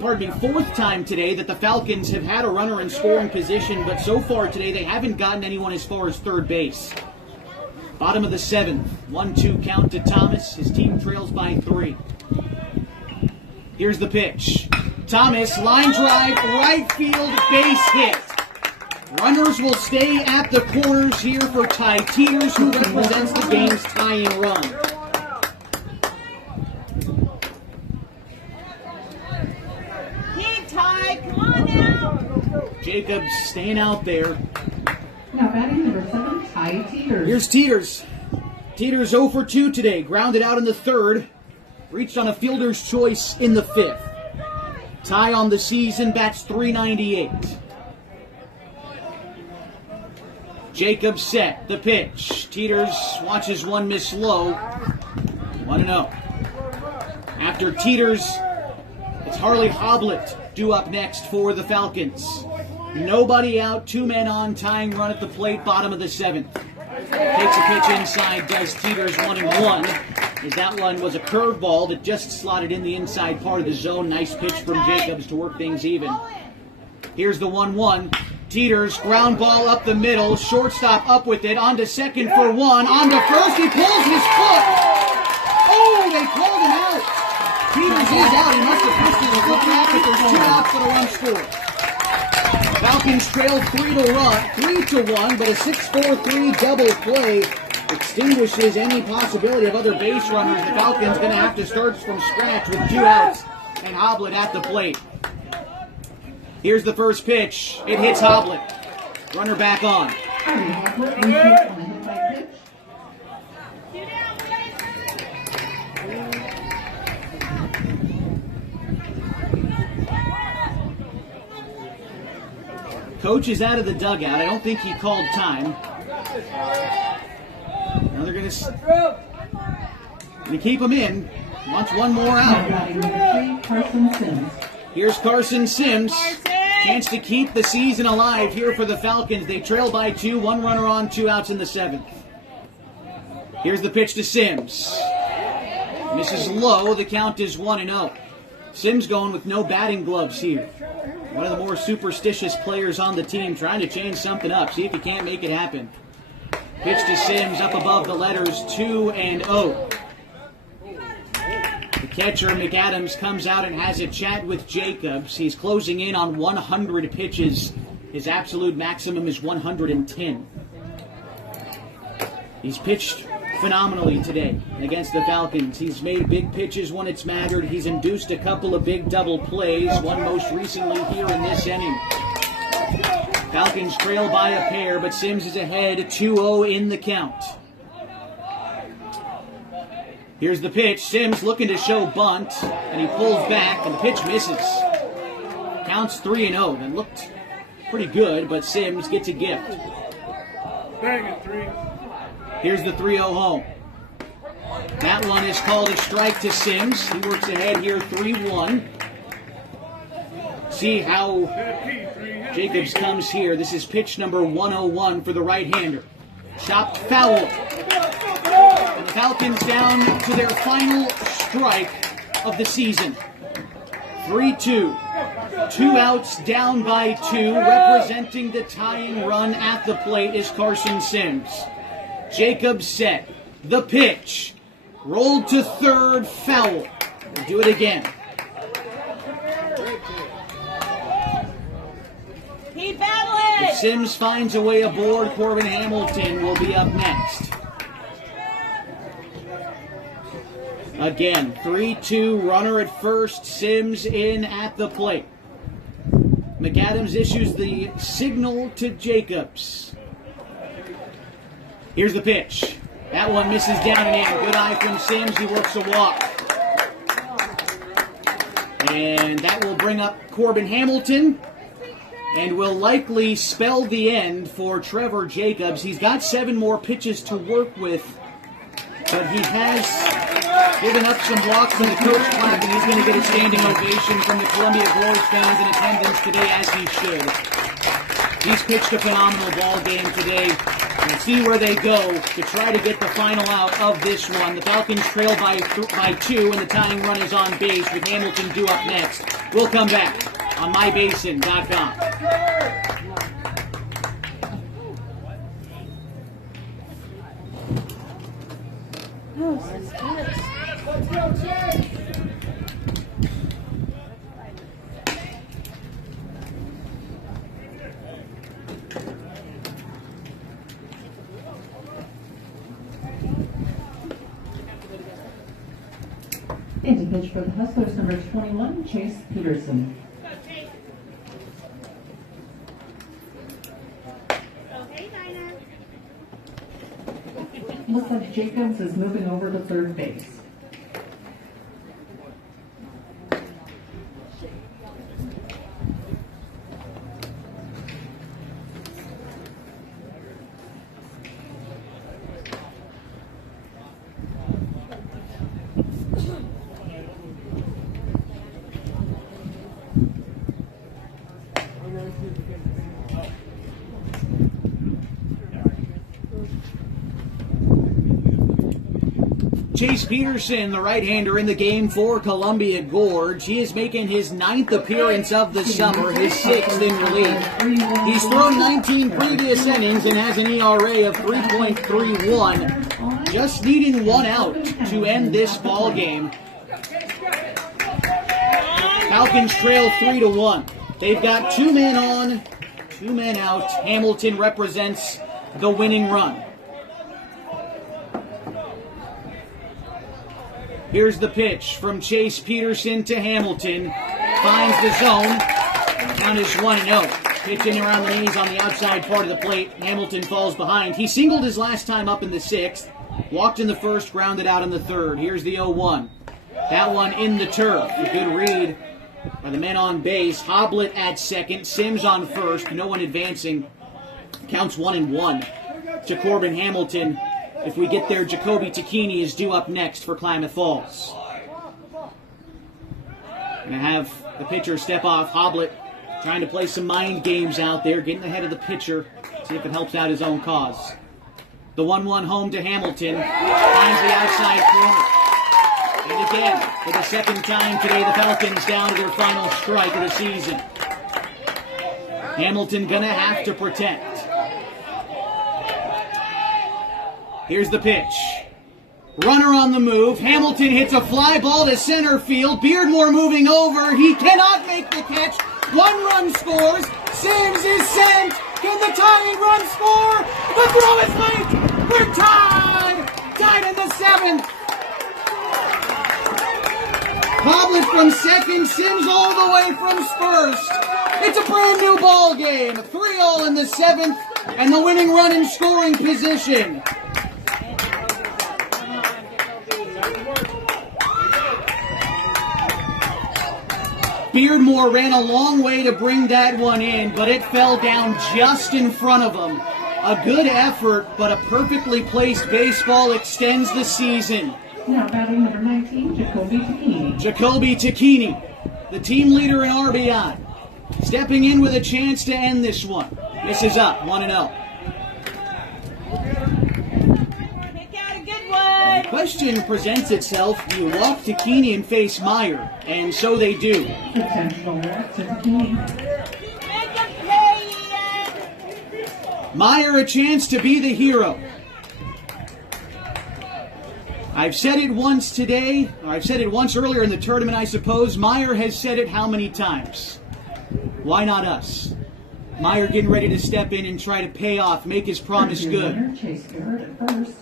that the Falcons have had a runner in scoring position, but so far today they haven't gotten anyone as far as third base. Bottom of the 7th, 1-2 count to Thomas. His team trails by 3. Here's the pitch. Thomas, line drive, right field, base hit. Runners will stay at the corners here for Ty Teeters, who represents the game's tying run. Keep Ty, come on now. Jacobs staying out there. Now batting number 7, Ty Teeters. Here's Teeters. Teeters 0 for 2 today. Grounded out in the 3rd. Reached on a fielder's choice in the 5th. Ty on the season bats .398. Jacobs set. The pitch. Teeters watches one miss low. 1-0. After Teeters, it's Harley Hoblet due up next for the Falcons. Nobody out, 2 men on, tying run at the plate, bottom of the 7th. Takes a pitch inside, does Teeters 1-1. As that one was a curveball that just slotted in the inside part of the zone. Nice pitch from Jacobs to work things even. Here's the 1-1. Teeters, ground ball up the middle. Shortstop up with it. On to second for 1. On to first. He pulls his foot. Oh, they called him out. Teeters is out. He must have pushed his foot back, but there's 2 outs for the run score. Falcons trail 3-1, but a 6-4-3 double play extinguishes any possibility of other base runners. The Falcons going to have to start from scratch with 2 outs and Hoblet at the plate. Here's the first pitch. It hits Hoblet. Runner back on. Coach is out of the dugout. I don't think he called time. Now they're going to keep him in. Wants one more out. Batting number 3, Carson Sims. Here's Carson Sims. Chance to keep the season alive here for the Falcons. They trail by 2. 1 runner on, 2 outs in the 7th. Here's the pitch to Sims. Misses low. The count is 1-0. Sims going with no batting gloves here. One of the more superstitious players on the team, trying to change something up. See if he can't make it happen. Pitch to Sims up above the letters 2-0. The catcher, McAdams, comes out and has a chat with Jacobs. He's closing in on 100 pitches. His absolute maximum is 110. He's pitched phenomenally today against the Falcons. He's made big pitches when it's mattered. He's induced a couple of big double plays, one most recently here in this inning. Falcons trail by a pair, but Sims is ahead 2-0 in the count. Here's the pitch. Sims looking to show bunt, and he pulls back, and the pitch misses. Counts 3-0. That looked pretty good, but Sims gets a gift. Bang it, 3. Here's the 3-0 home. That one is called a strike to Sims. He works ahead here 3-1. See how Jacobs comes here. This is pitch number 101 for the right-hander. Chopped foul. And the Falcons down to their final strike of the season. 3-2. 2 outs, down by 2. Representing the tying run at the plate is Carson Sims. Jacobs set. The pitch. Rolled to third, foul. We'll do it again. Keep battling! If Sims finds a way aboard, Corbin Hamilton will be up next. Again, 3-2, runner at first, Sims in at the plate. McAdams issues the signal to Jacobs. Here's the pitch. That one misses down and in. Good eye from Sims. He works a walk. And that will bring up Corbin Hamilton and will likely spell the end for Trevor Jacobs. He's got 7 more pitches to work with, but he has given up some walks in the coach clap, and he's going to get a standing ovation from the Columbia Glory fans in attendance today, as he should. He's pitched a phenomenal ball game today. We'll see where they go to try to get the final out of this one. The Falcons trail by 2, and the tying run is on base with Hamilton due up next. We'll come back on mybasin.com. Oh, suspense. Let's go, Chase! And to pitch for the Hustlers, number 21, Chase Peterson. Okay, Dinah. Looks like Jacobs is moving over to third base. Chase Peterson, the right-hander in the game for Columbia Gorge. He is making his 9th appearance of the summer, his 6th in relief. He's thrown 19 previous innings and has an ERA of 3.31. Just needing 1 out to end this ball game. Falcons trail 3-1. They've got 2 men on, 2 men out. Hamilton represents the winning run. Here's the pitch from Chase Peterson to Hamilton. Finds the zone. Count is 1-0. Pitching around the knees on the outside part of the plate. Hamilton falls behind. He singled his last time up in the 6th. Walked in the 1st, grounded out in the 3rd. Here's the 0-1. That one in the turf. A good read are the men on base. Hoblet at second, Sims on first, no one advancing. Counts 1-1 to Corbin Hamilton. If we get there, Jacoby Tacchini is due up next for Klamath Falls. Gonna have the pitcher step off. Hoblet trying to play some mind games out there, getting ahead of the pitcher, see if it helps out his own cause. The 1-1 home to Hamilton, finds the outside corner. And again, for the second time today, the Falcons down to their final strike of the season. Hamilton gonna have to protect. Here's the pitch. Runner on the move. Hamilton hits a fly ball to center field. Beardmore moving over. He cannot make the catch. 1 run scores. Sims is sent. Can the tying run score? The throw is late. We're tied. Tied in the 7th. Hoblet from second. Sims all the way from first. It's a brand new ball game. 3-all in the 7th. And the winning run in scoring position. Beardmore ran a long way to bring that one in, but it fell down just in front of him. A good effort, but a perfectly placed baseball extends the season. Now batting number 19, Jacoby Tacchini. Jacoby Tacchini, the team leader in RBI, stepping in with a chance to end this one. This is up, 1-0. Pick out a good one. The question presents itself, do you walk Tacchini and face Meyer? And so they do. Potential walk to Tacchini. Make a play, Ian. Meyer a chance to be the hero. I've said it once today, or I've said it once earlier in the tournament, I suppose. Meyer has said it how many times? Why not us? Meyer getting ready to step in and try to pay off, make his promise good. Chase Garrett at first.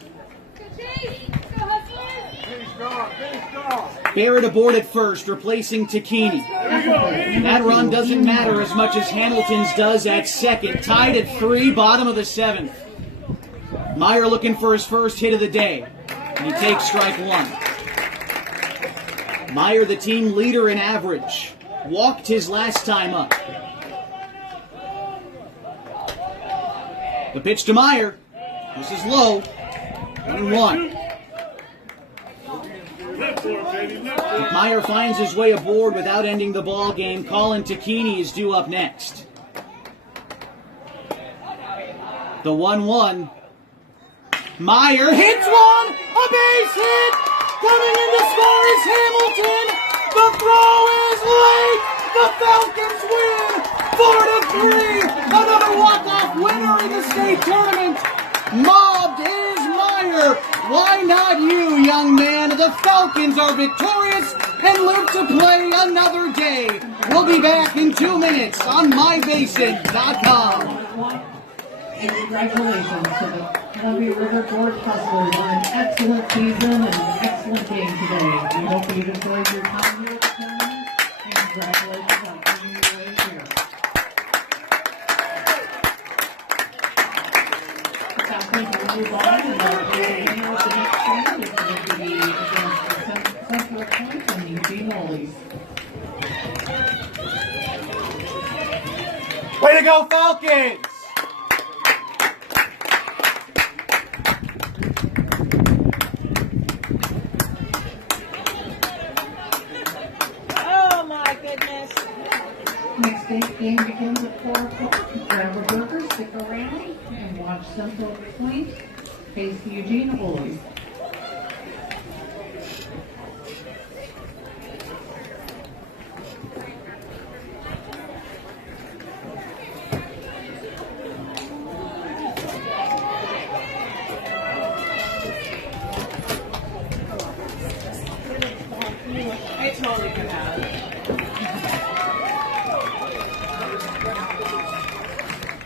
Barrett aboard at first, replacing Tacchini. That run doesn't matter as much as Hamilton's does at second. Tied at 3, bottom of the 7th. Meyer looking for his first hit of the day. And he takes strike 1. Meyer, the team leader in average. Walked his last time up. The pitch to Meyer. This is low. 1-1. If Meyer finds his way aboard without ending the ball game, Colin Tacchini is due up next. The 1-1. Meyer hits one! A base hit! Coming in to score is Hamilton! The throw is late! The Falcons win! 4-3! Another walk-off winner in the state tournament! Mobbed is Meyer! Why not you, young man? The Falcons are victorious and live to play another day. We'll be back in 2 minutes on MyBasin.com. And congratulations to the Columbia River Gorge Hustlers on an excellent season and an excellent game today. We hope you've enjoyed your time here at the tournament, and congratulations on bringing your way here. Falcons will move on and they'll be in with the next game, which will be against the Central Point and Eugene Lollies. Way to go, Falcons! Oh my goodness. Next state game begins at 4 o'clock. Grab a burger, stick around, and watch Central Point face the Eugene Bullies. I totally could have.